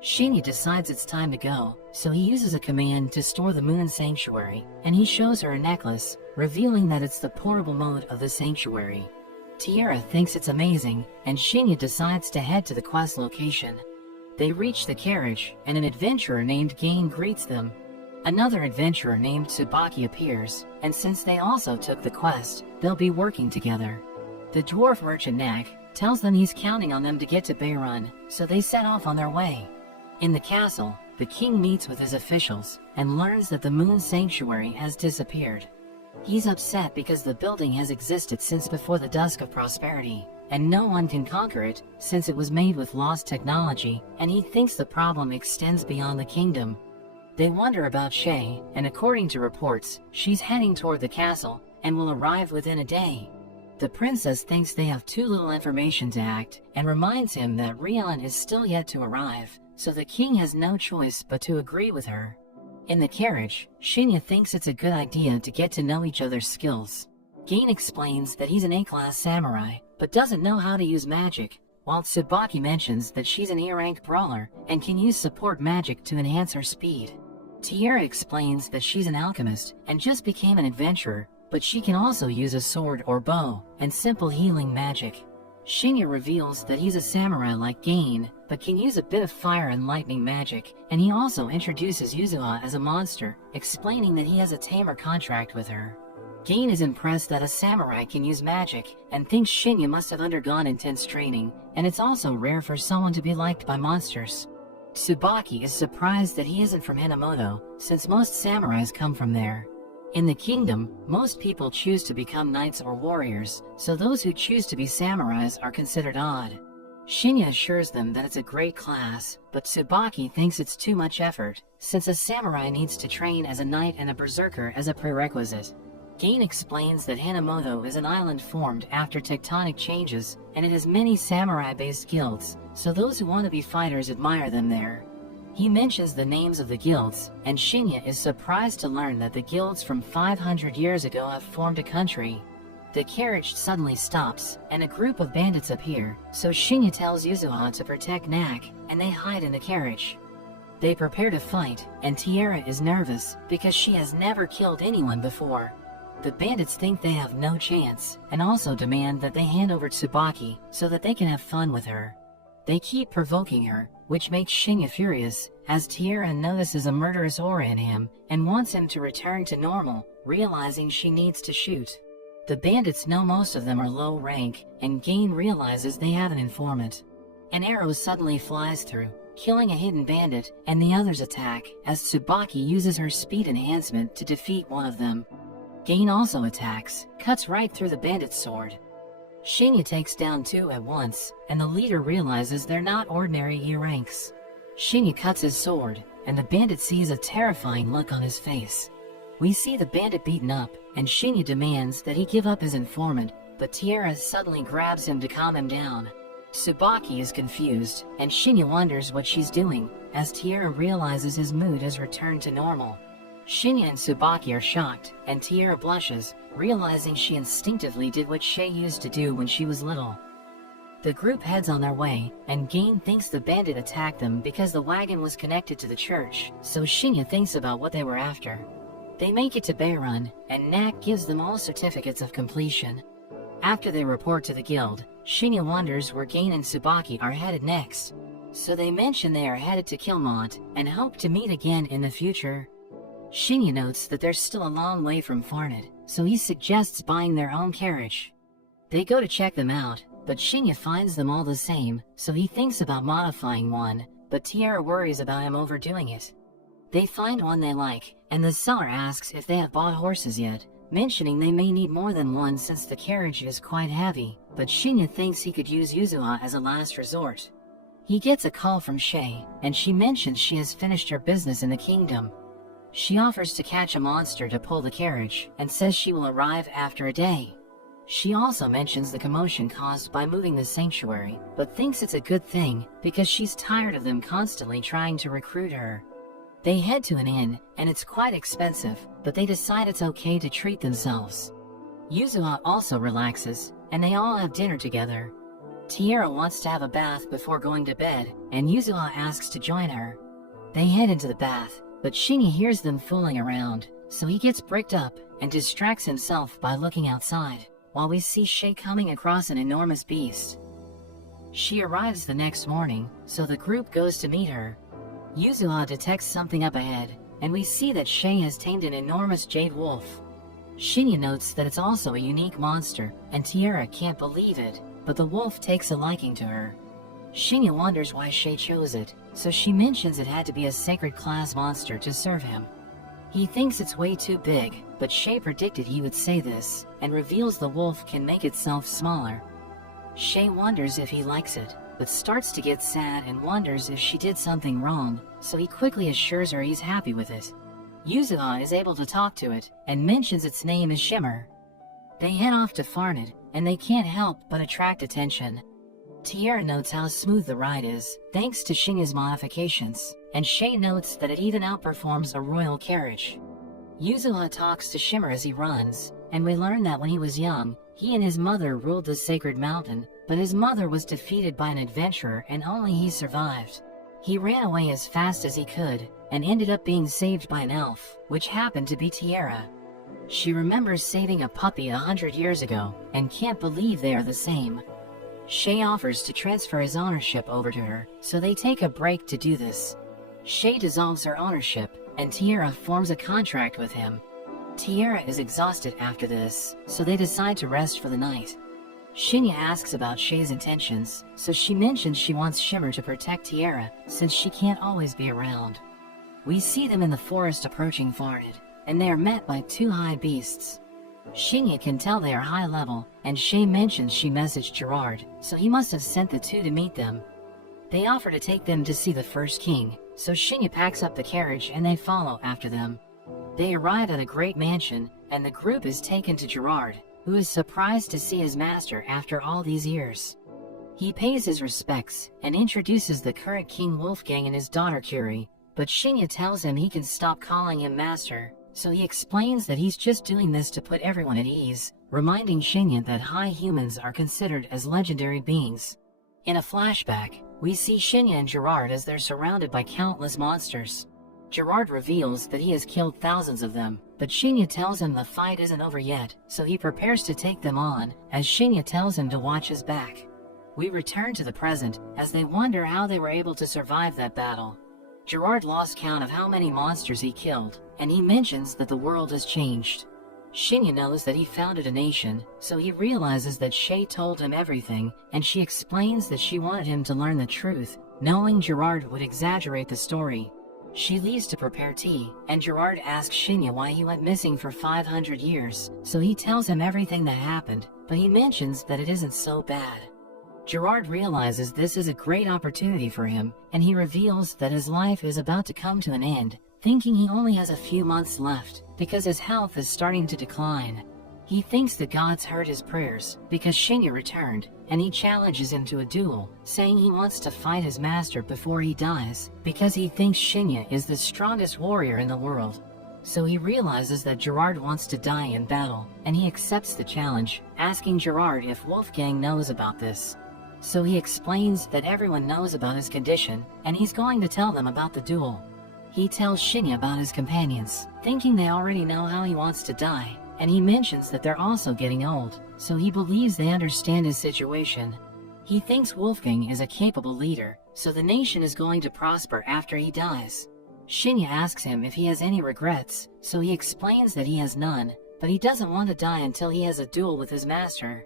Shinya decides it's time to go, so he uses a command to store the Moon Sanctuary, and he shows her a necklace, revealing that it's the portable mode of the sanctuary. Tiara thinks it's amazing, and Shinya decides to head to the quest location. They reach the carriage, and an adventurer named Gain greets them. Another adventurer named Tsubaki appears, and since they also took the quest, they'll be working together. The dwarf merchant Nag tells them he's counting on them to get to Beirun, so they set off on their way. In the castle, the king meets with his officials, and learns that the Moon Sanctuary has disappeared. He's upset because the building has existed since before the Dusk of Prosperity, and no one can conquer it, since it was made with lost technology, and he thinks the problem extends beyond the kingdom. They wonder about Shay, and according to reports, she's heading toward the castle and will arrive within a day. The princess thinks they have too little information to act and reminds him that Rhiannon is still yet to arrive, so the king has no choice but to agree with her. In the carriage, Shinya thinks it's a good idea to get to know each other's skills. Gain explains that he's an A-class samurai, but doesn't know how to use magic, while Tsubaki mentions that she's an A-rank brawler and can use support magic to enhance her speed. Tiara explains that she's an alchemist and just became an adventurer, but she can also use a sword or bow and simple healing magic. Shinya reveals that he's a samurai like Gain, but can use a bit of fire and lightning magic, and he also introduces Yuzuha as a monster, explaining that he has a tamer contract with her. Gain is impressed that a samurai can use magic, and thinks Shinya must have undergone intense training, and it's also rare for someone to be liked by monsters. Tsubaki is surprised that he isn't from Hinamoto, since most samurais come from there. In the kingdom, most people choose to become knights or warriors, so those who choose to be samurais are considered odd. Shinya assures them that it's a great class, but Tsubaki thinks it's too much effort, since a samurai needs to train as a knight and a berserker as a prerequisite. Gain explains that Hinamoto is an island formed after tectonic changes, and it has many samurai-based guilds, so those who want to be fighters admire them there. He mentions the names of the guilds, and Shinya is surprised to learn that the guilds from 500 years ago have formed a country. The carriage suddenly stops, and a group of bandits appear, so Shinya tells Yuzuha to protect Nak, and they hide in the carriage. They prepare to fight, and Tiara is nervous because she has never killed anyone before. The bandits think they have no chance, and also demand that they hand over Tsubaki so that they can have fun with her. They keep provoking her, which makes Shinya furious, as Tiara notices a murderous aura in him and wants him to return to normal, realizing she needs to shoot. The bandits know most of them are low rank, and Gain realizes they have an informant. An arrow suddenly flies through, killing a hidden bandit, and the others attack, as Tsubaki uses her speed enhancement to defeat one of them. Gain also attacks, cuts right through the bandit's sword. Shinya takes down two at once, and the leader realizes they're not ordinary E-ranks. Shinya cuts his sword, and the bandit sees a terrifying look on his face. We see the bandit beaten up, and Shinya demands that he give up his informant, but Tiara suddenly grabs him to calm him down. Tsubaki is confused, and Shinya wonders what she's doing, as Tiara realizes his mood has returned to normal. Shinya and Tsubaki are shocked, and Tiara blushes, realizing she instinctively did what Shay used to do when she was little. The group heads on their way, and Gain thinks the bandit attacked them because the wagon was connected to the church, so Shinya thinks about what they were after. They make it to Beirun, and Nak gives them all certificates of completion. After they report to the guild, Shinya wonders where Gain and Tsubaki are headed next. So they mention they are headed to Kilmont, and hope to meet again in the future. Shinya notes that they're still a long way from Farned, so he suggests buying their own carriage. They go to check them out, but Shinya finds them all the same, so he thinks about modifying one, but Tiara worries about him overdoing it. They find one they like, and the seller asks if they have bought horses yet, mentioning they may need more than one since the carriage is quite heavy, but Shinya thinks he could use Yuzuha as a last resort. He gets a call from Shay, and she mentions she has finished her business in the kingdom. She offers to catch a monster to pull the carriage, and says she will arrive after a day. She also mentions the commotion caused by moving the sanctuary, but thinks it's a good thing, because she's tired of them constantly trying to recruit her. They head to an inn, and it's quite expensive, but they decide it's okay to treat themselves. Yuzuha also relaxes, and they all have dinner together. Tiara wants to have a bath before going to bed, and Yuzuha asks to join her. They head into the bath, but Shinya hears them fooling around, so he gets bricked up and distracts himself by looking outside, while we see Shay coming across an enormous beast. She arrives the next morning, so the group goes to meet her. Yuzuha detects something up ahead, and we see that Shay has tamed an enormous jade wolf. Shinya notes that it's also a unique monster, and Tiara can't believe it, but the wolf takes a liking to her. Shinya wonders why Shay chose it, so she mentions it had to be a sacred class monster to serve him. He thinks it's way too big, but Shay predicted he would say this, and reveals the wolf can make itself smaller. Shay wonders if he likes it, but starts to get sad and wonders if she did something wrong, so he quickly assures her he's happy with it. Yuzuha is able to talk to it, and mentions its name is Shimmer. They head off to Farned, and they can't help but attract attention. Tiara notes how smooth the ride is, thanks to Shinya's modifications, and Shay notes that it even outperforms a royal carriage. Yuzuha talks to Shimmer as he runs, and we learn that when he was young, he and his mother ruled the sacred mountain, but his mother was defeated by an adventurer and only he survived. He ran away as fast as he could, and ended up being saved by an elf, which happened to be Tiara. She remembers saving a puppy 100 years ago, and can't believe they are the same. Shay offers to transfer his ownership over to her, so they take a break to do this. Shay dissolves her ownership, and Tiara forms a contract with him. Tiara is exhausted after this, so they decide to rest for the night. Shinya asks about Shay's intentions, so she mentions she wants Shimmer to protect Tiara, since she can't always be around. We see them in the forest approaching Farned, and they are met by two high beasts. Shinya can tell they are high level, and Shay mentions she messaged Gerard, so he must have sent the two to meet them. They offer to take them to see the first king, so Shinya packs up the carriage and they follow after them. They arrive at a great mansion, and the group is taken to Gerard, who is surprised to see his master after all these years. He pays his respects, and introduces the current King Wolfgang and his daughter Curie, but Shinya tells him he can stop calling him master, so he explains that he's just doing this to put everyone at ease, reminding Shinya that high humans are considered as legendary beings. In a flashback, we see Shinya and Gerard as they're surrounded by countless monsters. Gerard reveals that he has killed thousands of them, but Shinya tells him the fight isn't over yet, so he prepares to take them on, as Shinya tells him to watch his back. We return to the present, as they wonder how they were able to survive that battle. Gerard lost count of how many monsters he killed, and he mentions that the world has changed. Shinya knows that he founded a nation, so he realizes that Shay told him everything, and she explains that she wanted him to learn the truth, knowing Gerard would exaggerate the story. She leaves to prepare tea, and Gerard asks Shinya why he went missing for 500 years, so he tells him everything that happened, but he mentions that it isn't so bad. Gerard realizes this is a great opportunity for him, and he reveals that his life is about to come to an end, thinking he only has a few months left, because his health is starting to decline. He thinks the gods heard his prayers, because Shinya returned, and he challenges him to a duel, saying he wants to fight his master before he dies, because he thinks Shinya is the strongest warrior in the world. So he realizes that Gerard wants to die in battle, and he accepts the challenge, asking Gerard if Wolfgang knows about this. So he explains that everyone knows about his condition, and he's going to tell them about the duel. He tells Shinya about his companions, thinking they already know how he wants to die, and he mentions that they're also getting old, so he believes they understand his situation. He thinks Wolfgang is a capable leader, so the nation is going to prosper after he dies. Shinya asks him if he has any regrets, so he explains that he has none, but he doesn't want to die until he has a duel with his master.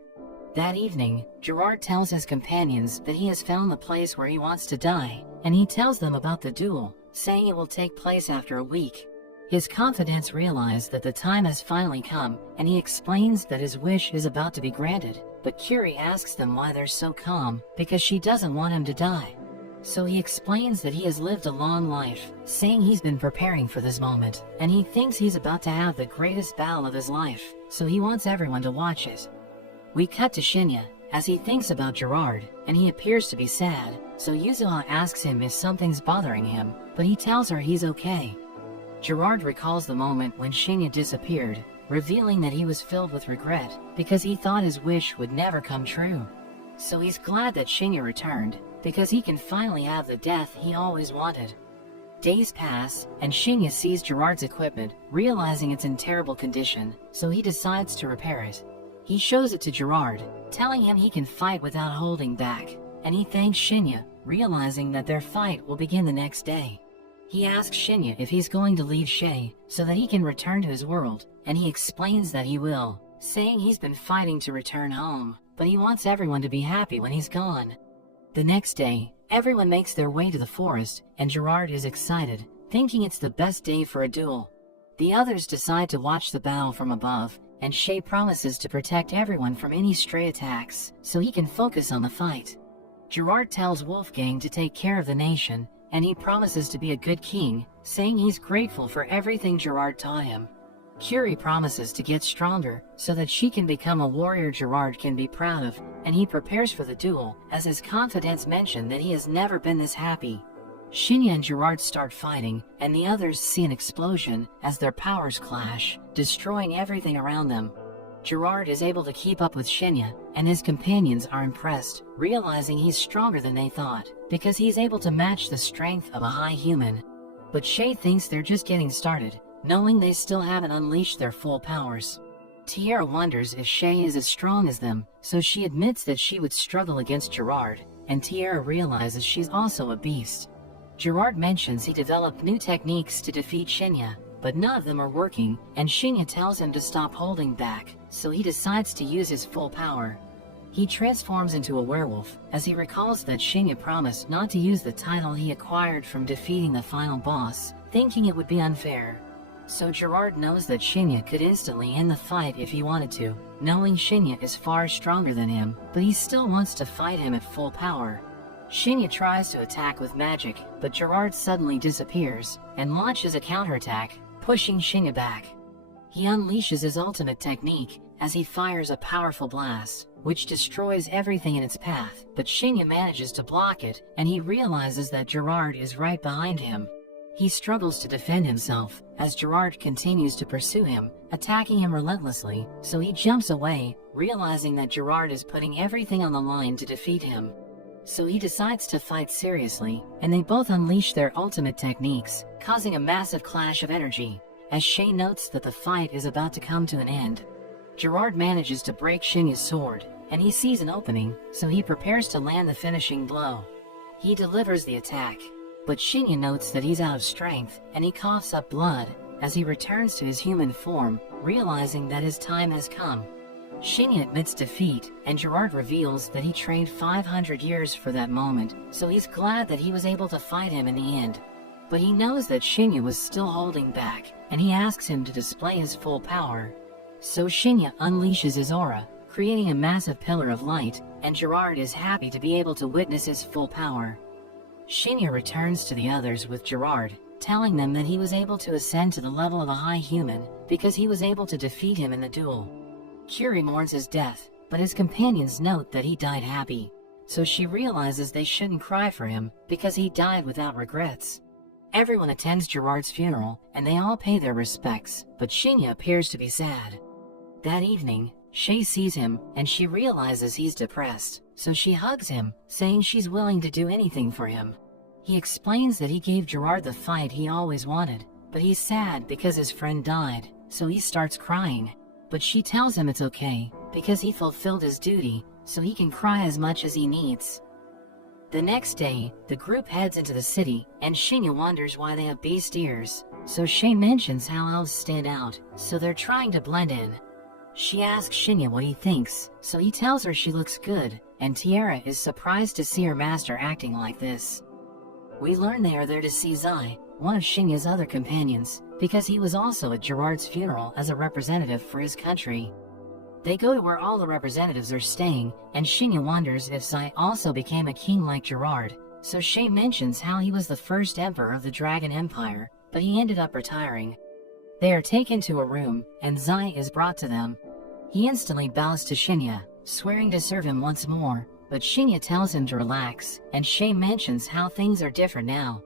That evening, Gerard tells his companions that he has found the place where he wants to die, and he tells them about the duel, saying it will take place after a week. His confidants realize that the time has finally come, and he explains that his wish is about to be granted, but Curie asks them why they're so calm, because she doesn't want him to die. So he explains that he has lived a long life, saying he's been preparing for this moment, and he thinks he's about to have the greatest battle of his life, so he wants everyone to watch it. We cut to Shinya, as he thinks about Gerard, and he appears to be sad, so Yuzuha asks him if something's bothering him, but he tells her he's okay. Gerard recalls the moment when Shinya disappeared, revealing that he was filled with regret, because he thought his wish would never come true. So he's glad that Shinya returned, because he can finally have the death he always wanted. Days pass, and Shinya sees Gerard's equipment, realizing it's in terrible condition, so he decides to repair it. He shows it to Gerard, telling him he can fight without holding back, and he thanks Shinya, realizing that their fight will begin the next day. He asks Shinya if he's going to leave Shay, so that he can return to his world, and he explains that he will, saying he's been fighting to return home, but he wants everyone to be happy when he's gone. The next day, everyone makes their way to the forest, and Gerard is excited, thinking it's the best day for a duel. The others decide to watch the battle from above, and Shay promises to protect everyone from any stray attacks, so he can focus on the fight. Gerard tells Wolfgang to take care of the nation, and he promises to be a good king, saying he's grateful for everything Gerard taught him. Curie promises to get stronger, so that she can become a warrior Gerard can be proud of, and he prepares for the duel, as his confidants mention that he has never been this happy. Shinya and Gerard start fighting, and the others see an explosion as their powers clash, destroying everything around them. Gerard is able to keep up with Shinya, and his companions are impressed, realizing he's stronger than they thought, because he's able to match the strength of a high human. But Shay thinks they're just getting started, knowing they still haven't unleashed their full powers. Tierra wonders if Shay is as strong as them, so she admits that she would struggle against Gerard, and Tierra realizes she's also a beast. Gerard mentions he developed new techniques to defeat Shinya, but none of them are working, and Shinya tells him to stop holding back, so he decides to use his full power. He transforms into a werewolf, as he recalls that Shinya promised not to use the title he acquired from defeating the final boss, thinking it would be unfair. So Gerard knows that Shinya could instantly end the fight if he wanted to, knowing Shinya is far stronger than him, but he still wants to fight him at full power. Shinya tries to attack with magic, but Gerard suddenly disappears, and launches a counterattack, pushing Shinya back. He unleashes his ultimate technique, as he fires a powerful blast, which destroys everything in its path, but Shinya manages to block it, and he realizes that Gerard is right behind him. He struggles to defend himself, as Gerard continues to pursue him, attacking him relentlessly, so he jumps away, realizing that Gerard is putting everything on the line to defeat him. So he decides to fight seriously, and they both unleash their ultimate techniques, causing a massive clash of energy, as Shay notes that the fight is about to come to an end. Gerard manages to break Shinya's sword, and he sees an opening, so he prepares to land the finishing blow. He delivers the attack, but Shinya notes that he's out of strength, and he coughs up blood, as he returns to his human form, realizing that his time has come. Shinya admits defeat, and Gerard reveals that he trained 500 years for that moment, so he's glad that he was able to fight him in the end. But he knows that Shinya was still holding back, and he asks him to display his full power. So Shinya unleashes his aura, creating a massive pillar of light, and Gerard is happy to be able to witness his full power. Shinya returns to the others with Gerard, telling them that he was able to ascend to the level of a high human, because he was able to defeat him in the duel. Curie mourns his death, but his companions note that he died happy, so she realizes they shouldn't cry for him, because he died without regrets. Everyone attends Gerard's funeral, and they all pay their respects, but Shinya appears to be sad. That evening, Shay sees him, and she realizes he's depressed, so she hugs him, saying she's willing to do anything for him. He explains that he gave Gerard the fight he always wanted, but he's sad because his friend died, so he starts crying. But she tells him it's okay, because he fulfilled his duty, so he can cry as much as he needs. The next day, the group heads into the city, and Shinya wonders why they have beast ears, so Shay mentions how elves stand out, so they're trying to blend in. She asks Shinya what he thinks, so he tells her she looks good, and Tierra is surprised to see her master acting like this. We learn they are there to see Zai, one of Shinya's other companions, because he was also at Gerard's funeral as a representative for his country. They go to where all the representatives are staying, and Shinya wonders if Zai also became a king like Gerard, so Shay mentions how he was the first emperor of the Dragon Empire, but he ended up retiring. They are taken to a room, and Zai is brought to them. He instantly bows to Shinya, swearing to serve him once more, but Shinya tells him to relax, and Shay mentions how things are different now.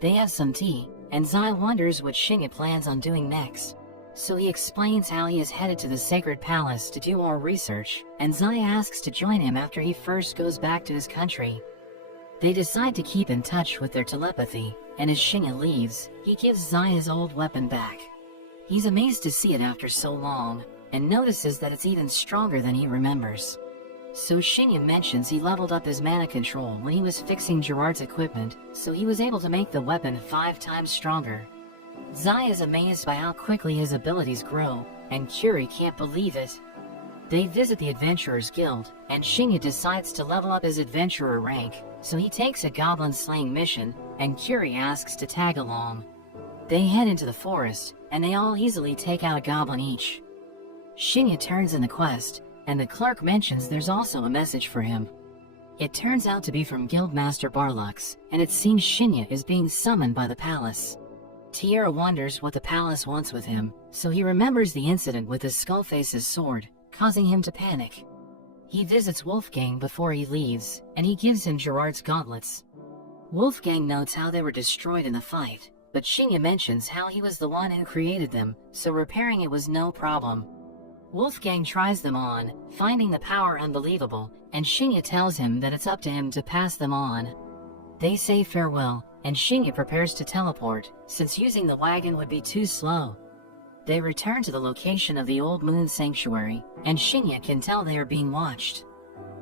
They have some tea, and Zai wonders what Shinya plans on doing next. So he explains how he is headed to the Sacred Palace to do more research, and Zai asks to join him after he first goes back to his country. They decide to keep in touch with their telepathy, and as Shinya leaves, he gives Zai his old weapon back. He's amazed to see it after so long, and notices that it's even stronger than he remembers. So Shinya mentions he leveled up his mana control when he was fixing Gerard's equipment, so he was able to make the weapon 5 times stronger. Zai is amazed by how quickly his abilities grow, and Curie can't believe it. They visit the Adventurers Guild, and Shinya decides to level up his adventurer rank, so he takes a goblin-slaying mission, and Curie asks to tag along. They head into the forest, and they all easily take out a goblin each. Shinya turns in the quest, and the clerk mentions there's also a message for him. It turns out to be from Guildmaster Barlux, and it seems Shinya is being summoned by the palace. Tiara wonders what the palace wants with him, so he remembers the incident with his Skullface's sword, causing him to panic. He visits Wolfgang before he leaves, and he gives him Gerard's gauntlets. Wolfgang notes how they were destroyed in the fight, but Shinya mentions how he was the one who created them, so repairing it was no problem. Wolfgang tries them on, finding the power unbelievable, and Shinya tells him that it's up to him to pass them on. They say farewell, and Shinya prepares to teleport, since using the wagon would be too slow. They return to the location of the old moon sanctuary, and Shinya can tell they are being watched.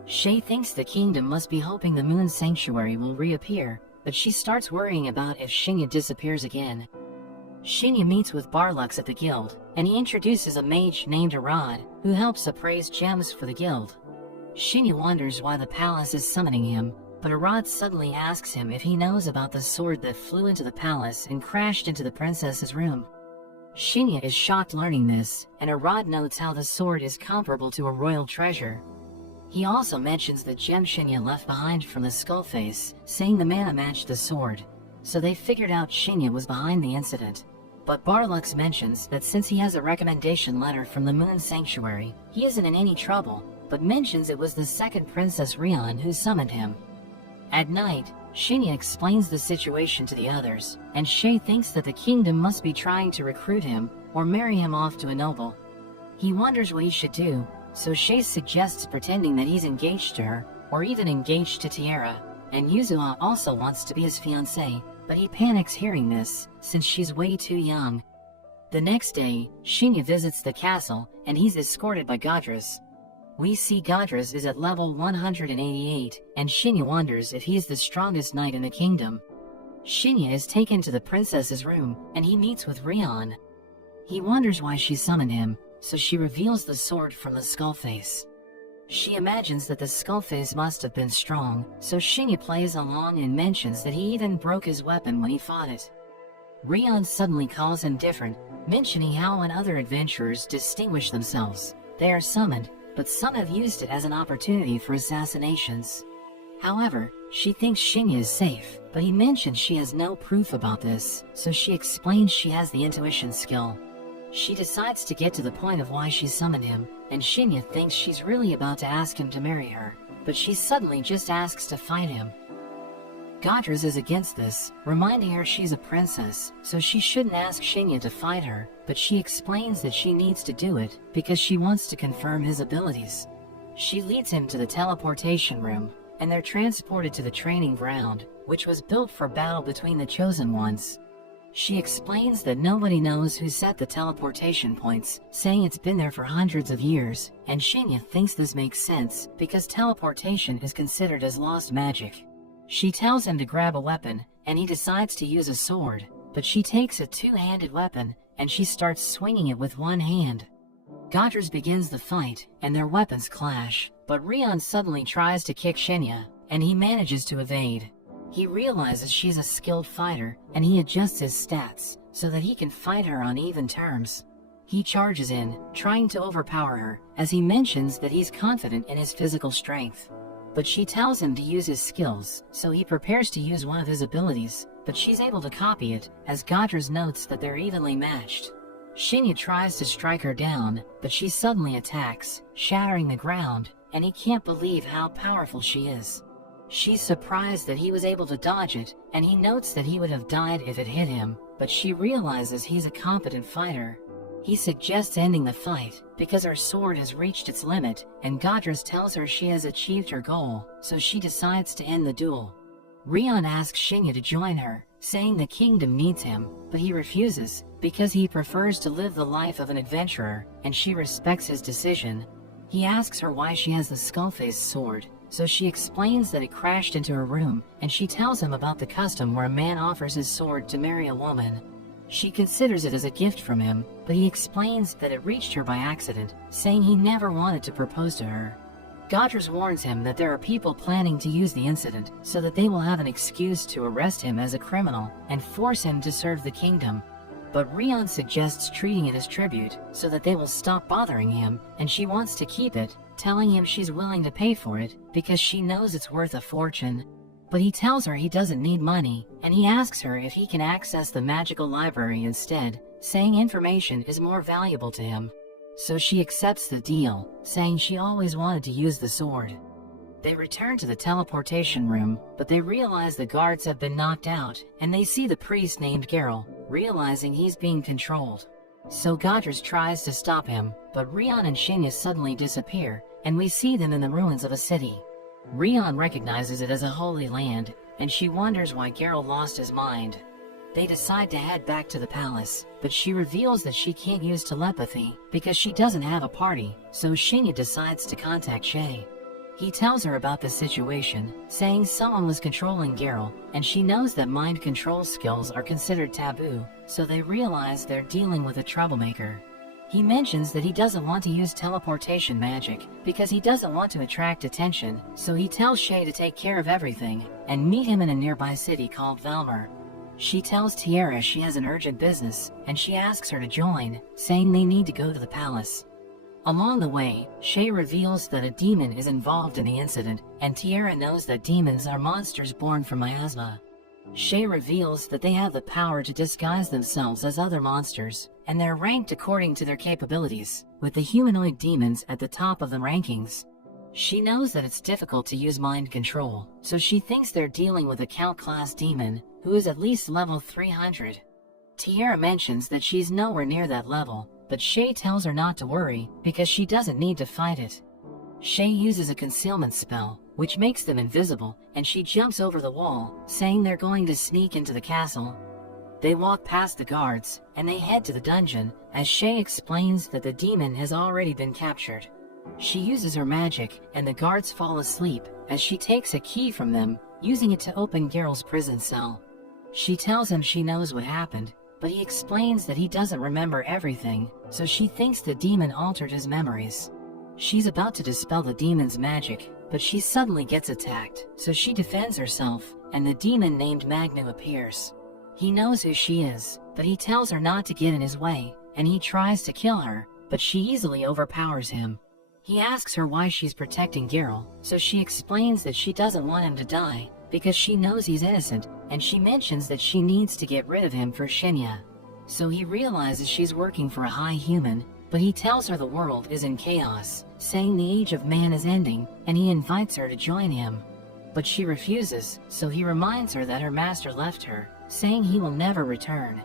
Shay thinks the kingdom must be hoping the moon sanctuary will reappear, but she starts worrying about if Shinya disappears again. Shinya meets with Barlux at the guild, and he introduces a mage named Arad, who helps appraise gems for the guild. Shinya wonders why the palace is summoning him, but Arad suddenly asks him if he knows about the sword that flew into the palace and crashed into the princess's room. Shinya is shocked learning this, and Arad notes how the sword is comparable to a royal treasure. He also mentions the gem Shinya left behind from the Skullface, saying the mana matched the sword, so they figured out Shinya was behind the incident. But Barlux mentions that since he has a recommendation letter from the Moon Sanctuary, he isn't in any trouble, but mentions it was the second Princess Rion who summoned him. At night, Shinya explains the situation to the others, and Shay thinks that the kingdom must be trying to recruit him or marry him off to a noble. He wonders what he should do, so Shay suggests pretending that he's engaged to her, or even engaged to Tiara, and Yuzua also wants to be his fiancée, but he panics hearing this, since she's way too young. The next day, Shinya visits the castle, and he's escorted by Gadras. We see Gadras is at level 188, and Shinya wonders if he's the strongest knight in the kingdom. Shinya is taken to the princess's room, and he meets with Rion. He wonders why she summoned him, so she reveals the sword from the Skullface. She imagines that the Skullface must have been strong, so Shinya plays along and mentions that he even broke his weapon when he fought it. Rion suddenly calls him different, mentioning how when other adventurers distinguish themselves, they are summoned, but some have used it as an opportunity for assassinations. However, she thinks Shinya is safe, but he mentions she has no proof about this, so she explains she has the intuition skill. She decides to get to the point of why she summoned him, and Shinya thinks she's really about to ask him to marry her, but she suddenly just asks to fight him. Gadras is against this, reminding her she's a princess, so she shouldn't ask Shinya to fight her, but she explains that she needs to do it because she wants to confirm his abilities. She leads him to the teleportation room, and they're transported to the training ground, which was built for battle between the Chosen Ones. She explains that nobody knows who set the teleportation points, saying it's been there for hundreds of years, and Shinya thinks this makes sense because teleportation is considered as lost magic. She tells him to grab a weapon, and he decides to use a sword, but she takes a two-handed weapon, and she starts swinging it with one hand. Gadras begins the fight, and their weapons clash, but Rion suddenly tries to kick Shinya, and he manages to evade. He realizes she's a skilled fighter, and he adjusts his stats, so that he can fight her on even terms. He charges in, trying to overpower her, as he mentions that he's confident in his physical strength. But she tells him to use his skills, so he prepares to use one of his abilities, but she's able to copy it, as Gadras notes that they're evenly matched. Shinya tries to strike her down, but she suddenly attacks, shattering the ground, and he can't believe how powerful she is. She's surprised that he was able to dodge it, and he notes that he would have died if it hit him, but she realizes he's a competent fighter. He suggests ending the fight, because her sword has reached its limit, and Gadras tells her she has achieved her goal, so she decides to end the duel. Rion asks Shinya to join her, saying the kingdom needs him, but he refuses, because he prefers to live the life of an adventurer, and she respects his decision. He asks her why she has the Skullface sword, so she explains that it crashed into her room, and she tells him about the custom where a man offers his sword to marry a woman. She considers it as a gift from him, but he explains that it reached her by accident, saying he never wanted to propose to her. Gadras warns him that there are people planning to use the incident so that they will have an excuse to arrest him as a criminal and force him to serve the kingdom. but Rion suggests treating it as tribute so that they will stop bothering him, and she wants to keep it, telling him she's willing to pay for it because she knows it's worth a fortune. But he tells her he doesn't need money, and he asks her if he can access the magical library instead, saying information is more valuable to him. So she accepts the deal, saying she always wanted to use the sword. They return to the teleportation room, but they realize the guards have been knocked out, and they see the priest named Geralt, realizing he's being controlled. So Godrez tries to stop him, but Rion and Shenya suddenly disappear, and we see them in the ruins of a city. Rion recognizes it as a holy land, and she wonders why Geralt lost his mind. They decide to head back to the palace, but she reveals that she can't use telepathy because she doesn't have a party, so Shenya decides to contact Shay. He tells her about the situation, saying someone was controlling Geralt, and she knows that mind control skills are considered taboo, so they realize they're dealing with a troublemaker. He mentions that he doesn't want to use teleportation magic because he doesn't want to attract attention, so he tells Shay to take care of everything and meet him in a nearby city called Velmer. She tells Tiara she has an urgent business, and she asks her to join, saying they need to go to the palace. Along the way, Shay reveals that a demon is involved in the incident, and Tiara knows that demons are monsters born from miasma. Shay reveals that they have the power to disguise themselves as other monsters, and they're ranked according to their capabilities, with the humanoid demons at the top of the rankings. She knows that it's difficult to use mind control, so she thinks they're dealing with a Count-class demon, who is at least level 300. Tiara mentions that she's nowhere near that level, but Shay tells her not to worry, because she doesn't need to fight it. Shay uses a concealment spell, which makes them invisible, and she jumps over the wall, saying they're going to sneak into the castle. They walk past the guards, and they head to the dungeon, as Shay explains that the demon has already been captured. She uses her magic, and the guards fall asleep, as she takes a key from them, using it to open Geralt's prison cell. She tells him she knows what happened, but he explains that he doesn't remember everything, so she thinks the demon altered his memories. She's about to dispel the demon's magic, but she suddenly gets attacked, so she defends herself, and the demon named Magnu appears. He knows who she is, but he tells her not to get in his way, and he tries to kill her, but she easily overpowers him. He asks her why she's protecting Geralt, so she explains that she doesn't want him to die, because she knows he's innocent, and she mentions that she needs to get rid of him for Shenya. So he realizes she's working for a high human, but he tells her the world is in chaos, saying the age of man is ending, and he invites her to join him. But she refuses, so he reminds her that her master left her, saying he will never return.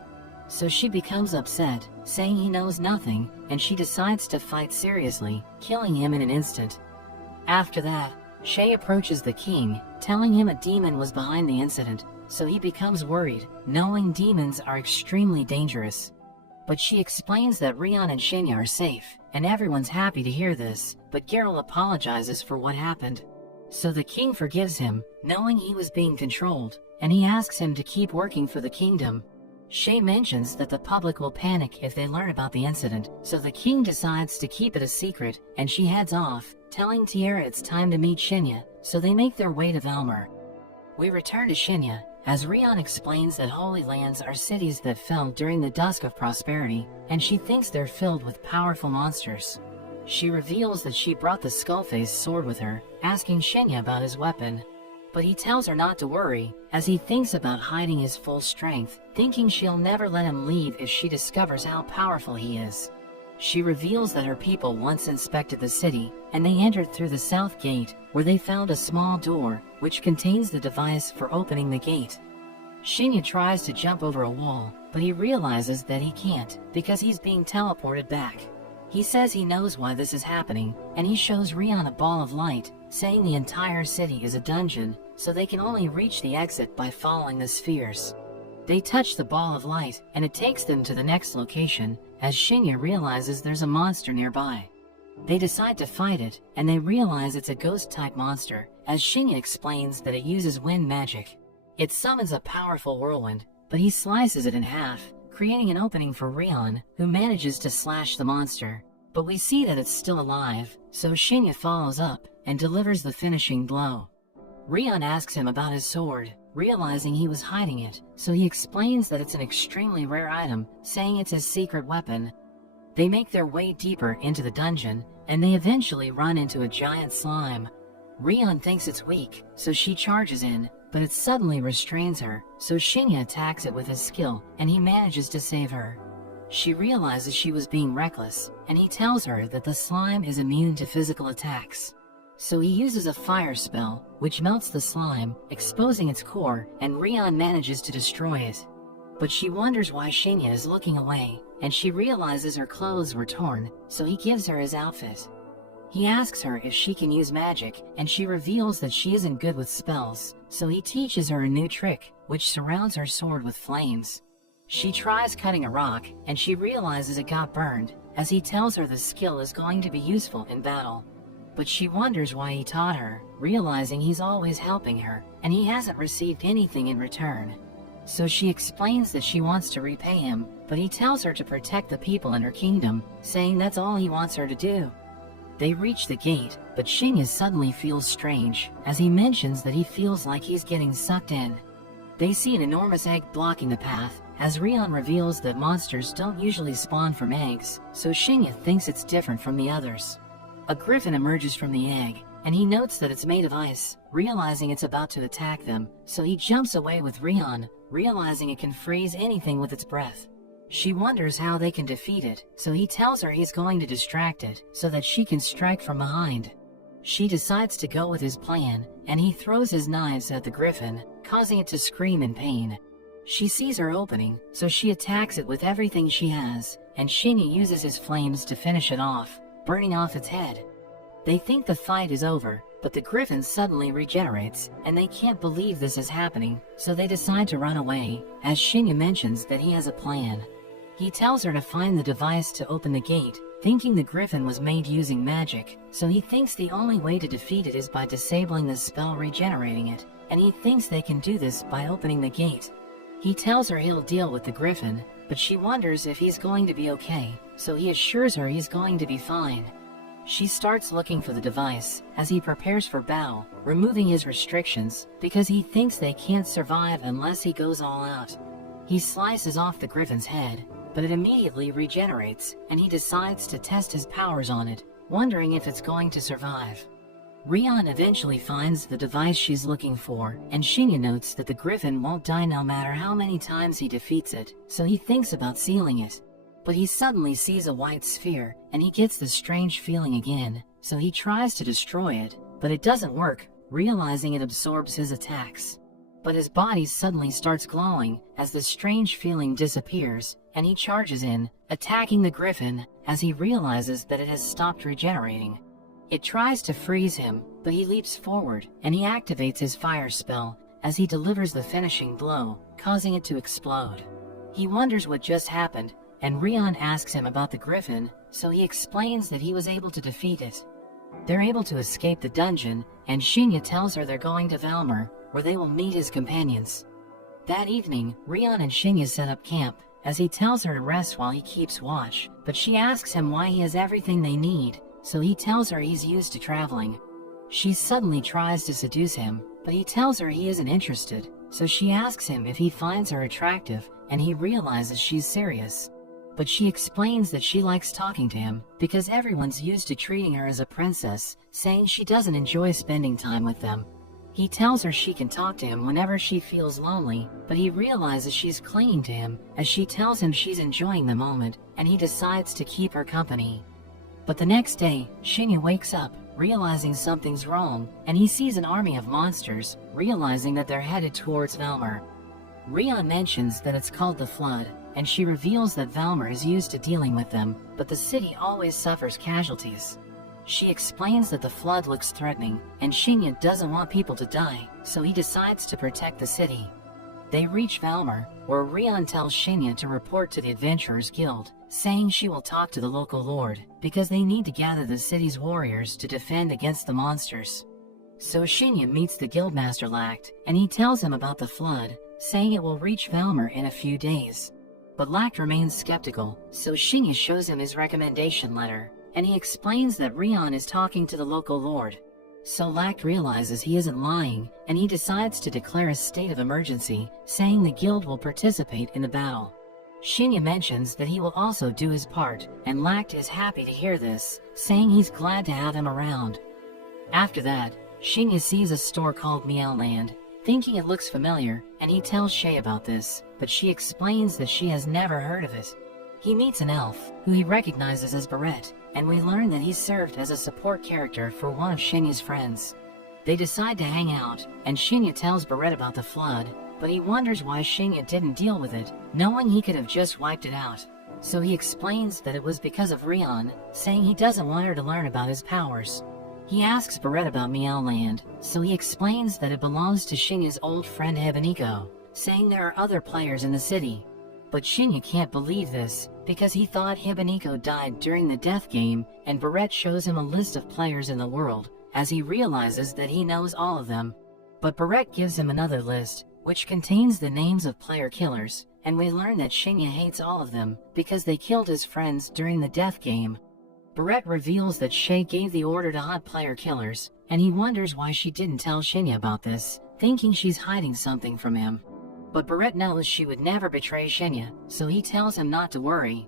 So she becomes upset, saying he knows nothing, and she decides to fight seriously, killing him in an instant. After that, Shay approaches the king, telling him a demon was behind the incident, so he becomes worried, knowing demons are extremely dangerous. But she explains that Rion and Shenya are safe, and everyone's happy to hear this, but Geralt apologizes for what happened. So the king forgives him, knowing he was being controlled, and he asks him to keep working for the kingdom. Shay mentions that the public will panic if they learn about the incident, so the king decides to keep it a secret, and she heads off, telling Tiara it's time to meet Shenya, so they make their way to Velmer. We return to Shenya, as Rion explains that Holy Lands are cities that fell during the dusk of prosperity, and she thinks they're filled with powerful monsters. She reveals that she brought the Skullface sword with her, asking Shenya about his weapon. But he tells her not to worry, as he thinks about hiding his full strength, thinking she'll never let him leave if she discovers how powerful he is. She reveals that her people once inspected the city, and they entered through the south gate, where they found a small door, which contains the device for opening the gate. Shenya tries to jump over a wall, but he realizes that he can't, because he's being teleported back. He says he knows why this is happening, and he shows Rion a ball of light, saying the entire city is a dungeon, so they can only reach the exit by following the spheres. They touch the ball of light, and it takes them to the next location, as Shenya realizes there's a monster nearby. They decide to fight it, and they realize it's a ghost-type monster, as Shenya explains that it uses wind magic. It summons a powerful whirlwind, but he slices it in half, creating an opening for Rion, who manages to slash the monster. But we see that it's still alive, so Shenya follows up, and delivers the finishing blow. Rion asks him about his sword, realizing he was hiding it, so he explains that it's an extremely rare item, saying it's his secret weapon. They make their way deeper into the dungeon, and they eventually run into a giant slime. Rion thinks it's weak, so she charges in, but it suddenly restrains her, so Shinya attacks it with his skill, and he manages to save her. She realizes she was being reckless, and he tells her that the slime is immune to physical attacks. So he uses a fire spell, which melts the slime, exposing its core, and Rion manages to destroy it. But she wonders why Shinya is looking away, and she realizes her clothes were torn, so he gives her his outfit. He asks her if she can use magic, and she reveals that she isn't good with spells, so he teaches her a new trick, which surrounds her sword with flames. She tries cutting a rock, and she realizes it got burned, as he tells her the skill is going to be useful in battle. But she wonders why he taught her, realizing he's always helping her, and he hasn't received anything in return. So she explains that she wants to repay him, but he tells her to protect the people in her kingdom, saying that's all he wants her to do. They reach the gate, but Shinya suddenly feels strange, as he mentions that he feels like he's getting sucked in. They see an enormous egg blocking the path, as Rion reveals that monsters don't usually spawn from eggs, so Shinya thinks it's different from the others. A griffin emerges from the egg, and he notes that it's made of ice, realizing it's about to attack them, so he jumps away with Rion, realizing it can freeze anything with its breath. She wonders how they can defeat it, so he tells her he's going to distract it, so that she can strike from behind. She decides to go with his plan, and he throws his knives at the griffin, causing it to scream in pain. She sees her opening, so she attacks it with everything she has, and Shinya uses his flames to finish it off, burning off its head. They think the fight is over, but the griffin suddenly regenerates, and they can't believe this is happening, so they decide to run away, as Shinya mentions that he has a plan. He tells her to find the device to open the gate, thinking the griffin was made using magic, so he thinks the only way to defeat it is by disabling the spell regenerating it, and he thinks they can do this by opening the gate. He tells her he'll deal with the griffin, but she wonders if he's going to be okay, so he assures her he's going to be fine. She starts looking for the device, as he prepares for battle, removing his restrictions, because he thinks they can't survive unless he goes all out. He slices off the griffin's head, but it immediately regenerates, and he decides to test his powers on it, wondering if it's going to survive. Rion eventually finds the device she's looking for, and Shinya notes that the griffin won't die no matter how many times he defeats it, so he thinks about sealing it. But he suddenly sees a white sphere, and he gets the strange feeling again, so he tries to destroy it, but it doesn't work, realizing it absorbs his attacks. But his body suddenly starts glowing, as the strange feeling disappears, and he charges in, attacking the griffin, as he realizes that it has stopped regenerating. It tries to freeze him, but he leaps forward, and he activates his fire spell, as he delivers the finishing blow, causing it to explode. He wonders what just happened, and Rion asks him about the griffin, so he explains that he was able to defeat it. They're able to escape the dungeon, and Shinya tells her they're going to Valmer, where they will meet his companions. That evening, Rion and Shinya set up camp, as he tells her to rest while he keeps watch, but she asks him why he has everything they need, so he tells her he's used to traveling. She suddenly tries to seduce him, but he tells her he isn't interested, so she asks him if he finds her attractive, and he realizes she's serious. But she explains that she likes talking to him, because everyone's used to treating her as a princess, saying she doesn't enjoy spending time with them. He tells her she can talk to him whenever she feels lonely, but he realizes she's clinging to him, as she tells him she's enjoying the moment, and he decides to keep her company. But the next day, Shinya wakes up, realizing something's wrong, and he sees an army of monsters, realizing that they're headed towards Valmer. Rion mentions that it's called the Flood, and she reveals that Valmer is used to dealing with them, but the city always suffers casualties. She explains that the flood looks threatening, and Shinya doesn't want people to die, so he decides to protect the city. They reach Valmer, where Rion tells Shinya to report to the Adventurers Guild, saying she will talk to the local lord, because they need to gather the city's warriors to defend against the monsters. So Shinya meets the Guildmaster Lact, and he tells him about the flood, saying it will reach Valmer in a few days. But Lact remains skeptical, so Shinya shows him his recommendation letter, and he explains that Rion is talking to the local lord. So Lact realizes he isn't lying, and he decides to declare a state of emergency, saying the guild will participate in the battle. Shinya mentions that he will also do his part, and Lact is happy to hear this, saying he's glad to have him around. After that, Shinya sees a store called Meowland, thinking it looks familiar, and he tells Shay about this, but she explains that she has never heard of it. He meets an elf, who he recognizes as Barrett, and we learn that he served as a support character for one of Shinya's friends. They decide to hang out, and Shinya tells Barrett about the flood, but he wonders why Shinya didn't deal with it, knowing he could have just wiped it out. So he explains that it was because of Rion, saying he doesn't want her to learn about his powers. He asks Barrett about Meowland, so he explains that it belongs to Shinya's old friend Hibiniko, saying there are other players in the city. But Shinya can't believe this, because he thought Hibiniko died during the death game, and Barrett shows him a list of players in the world, as he realizes that he knows all of them. But Barrett gives him another list, which contains the names of player killers, and we learn that Shinya hates all of them, because they killed his friends during the death game. Barrett reveals that Shay gave the order to hunt player killers, and he wonders why she didn't tell Shinya about this, thinking she's hiding something from him. But Barrett knows she would never betray Shinya, so he tells him not to worry.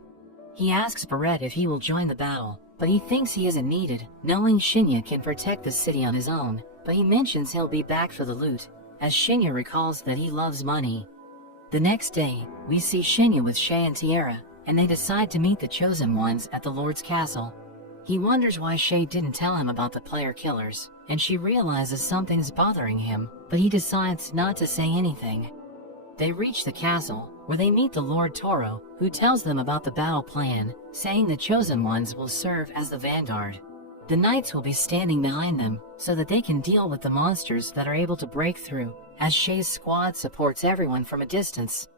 He asks Barrett if he will join the battle, but he thinks he isn't needed, knowing Shinya can protect the city on his own, but he mentions he'll be back for the loot, as Shinya recalls that he loves money. The next day, we see Shinya with Shay and Tiara, and they decide to meet the Chosen Ones at the Lord's castle. He wonders why Shay didn't tell him about the player killers, and she realizes something's bothering him, but he decides not to say anything. They reach the castle, where they meet the Lord Toro, who tells them about the battle plan, saying the Chosen Ones will serve as the vanguard. The knights will be standing behind them, so that they can deal with the monsters that are able to break through, as Shay's squad supports everyone from a distance.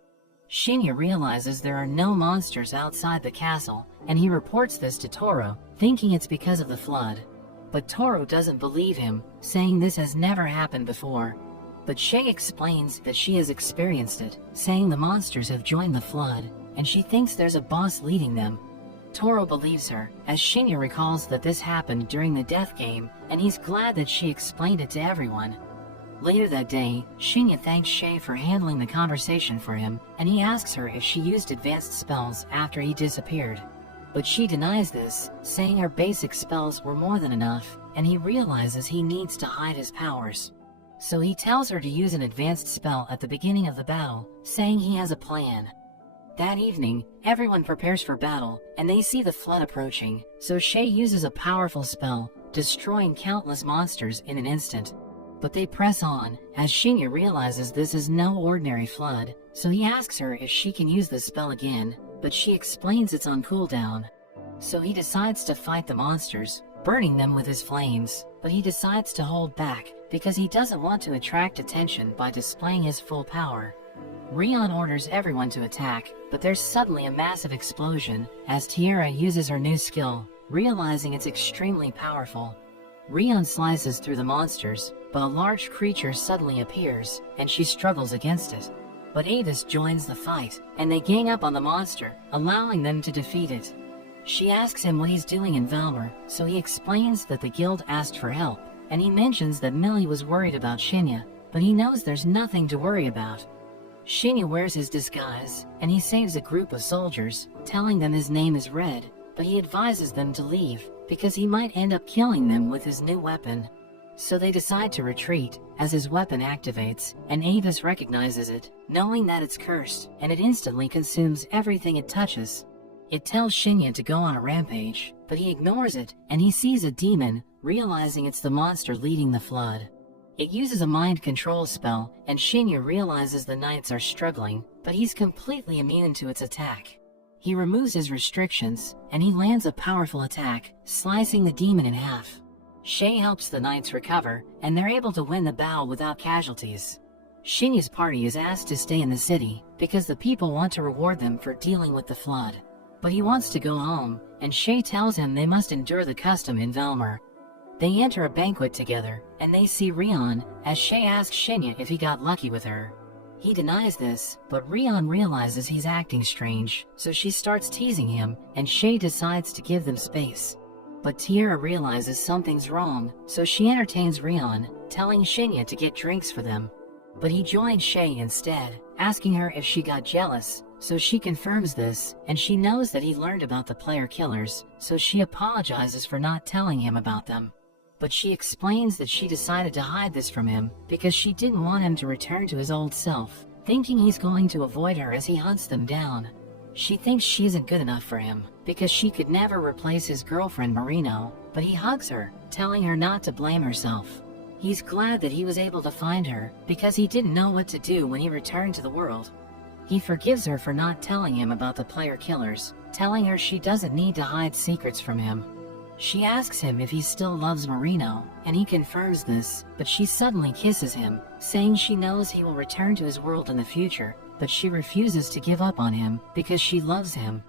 Shinya realizes there are no monsters outside the castle, and he reports this to Toro, thinking it's because of the flood. But Toro doesn't believe him, saying this has never happened before. But Shay explains that she has experienced it, saying the monsters have joined the flood, and she thinks there's a boss leading them. Toro believes her, as Shinya recalls that this happened during the death game, and he's glad that she explained it to everyone. Later that day, Shinya thanks Shay for handling the conversation for him, and he asks her if she used advanced spells after he disappeared. But she denies this, saying her basic spells were more than enough, and he realizes he needs to hide his powers. So he tells her to use an advanced spell at the beginning of the battle, saying he has a plan. That evening, everyone prepares for battle, and they see the flood approaching, so Shay uses a powerful spell, destroying countless monsters in an instant. But they press on, as Shinya realizes this is no ordinary flood, so he asks her if she can use the spell again, but she explains it's on cooldown. So he decides to fight the monsters, burning them with his flames, but he decides to hold back, because he doesn't want to attract attention by displaying his full power. Rion orders everyone to attack, but there's suddenly a massive explosion, as Tiara uses her new skill, realizing it's extremely powerful. Rion slices through the monsters, but a large creature suddenly appears, and she struggles against it. But Avis joins the fight, and they gang up on the monster, allowing them to defeat it. She asks him what he's doing in Valmer, so he explains that the guild asked for help, and he mentions that Millie was worried about Shinya, but he knows there's nothing to worry about. Shinya wears his disguise, and he saves a group of soldiers, telling them his name is Red, but he advises them to leave, because he might end up killing them with his new weapon. So they decide to retreat, as his weapon activates, and Avis recognizes it, knowing that it's cursed, and it instantly consumes everything it touches. It tells Shinya to go on a rampage, but he ignores it, and he sees a demon, realizing it's the monster leading the flood. It uses a mind control spell, and Shinya realizes the knights are struggling, but he's completely immune to its attack. He removes his restrictions, and he lands a powerful attack, slicing the demon in half. Shay helps the knights recover, and they're able to win the battle without casualties. Shinya's party is asked to stay in the city, because the people want to reward them for dealing with the flood. But he wants to go home, and Shay tells him they must endure the custom in Valmer. They enter a banquet together, and they see Rion, as Shay asks Shinya if he got lucky with her. He denies this, but Rion realizes he's acting strange, so she starts teasing him, and Shay decides to give them space. But Tiara realizes something's wrong, so she entertains Rion, telling Shinya to get drinks for them. But he joins Shay instead, asking her if she got jealous, so she confirms this, and she knows that he learned about the player killers, so she apologizes for not telling him about them. But she explains that she decided to hide this from him because she didn't want him to return to his old self, thinking he's going to avoid her as he hunts them down. She thinks she isn't good enough for him, because she could never replace his girlfriend Marino, but he hugs her, telling her not to blame herself. He's glad that he was able to find her, because he didn't know what to do when he returned to the world. He forgives her for not telling him about the player killers, telling her she doesn't need to hide secrets from him. She asks him if he still loves Marino, and he confirms this, but she suddenly kisses him, saying she knows he will return to his world in the future, but she refuses to give up on him because she loves him.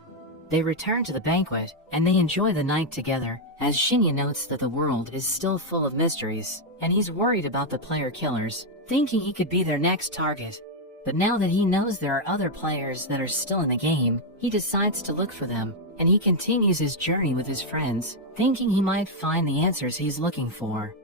They return to the banquet, and they enjoy the night together, as Shinya notes that the world is still full of mysteries, and he's worried about the player killers, thinking he could be their next target. But now that he knows there are other players that are still in the game, he decides to look for them, and he continues his journey with his friends, thinking he might find the answers he's looking for.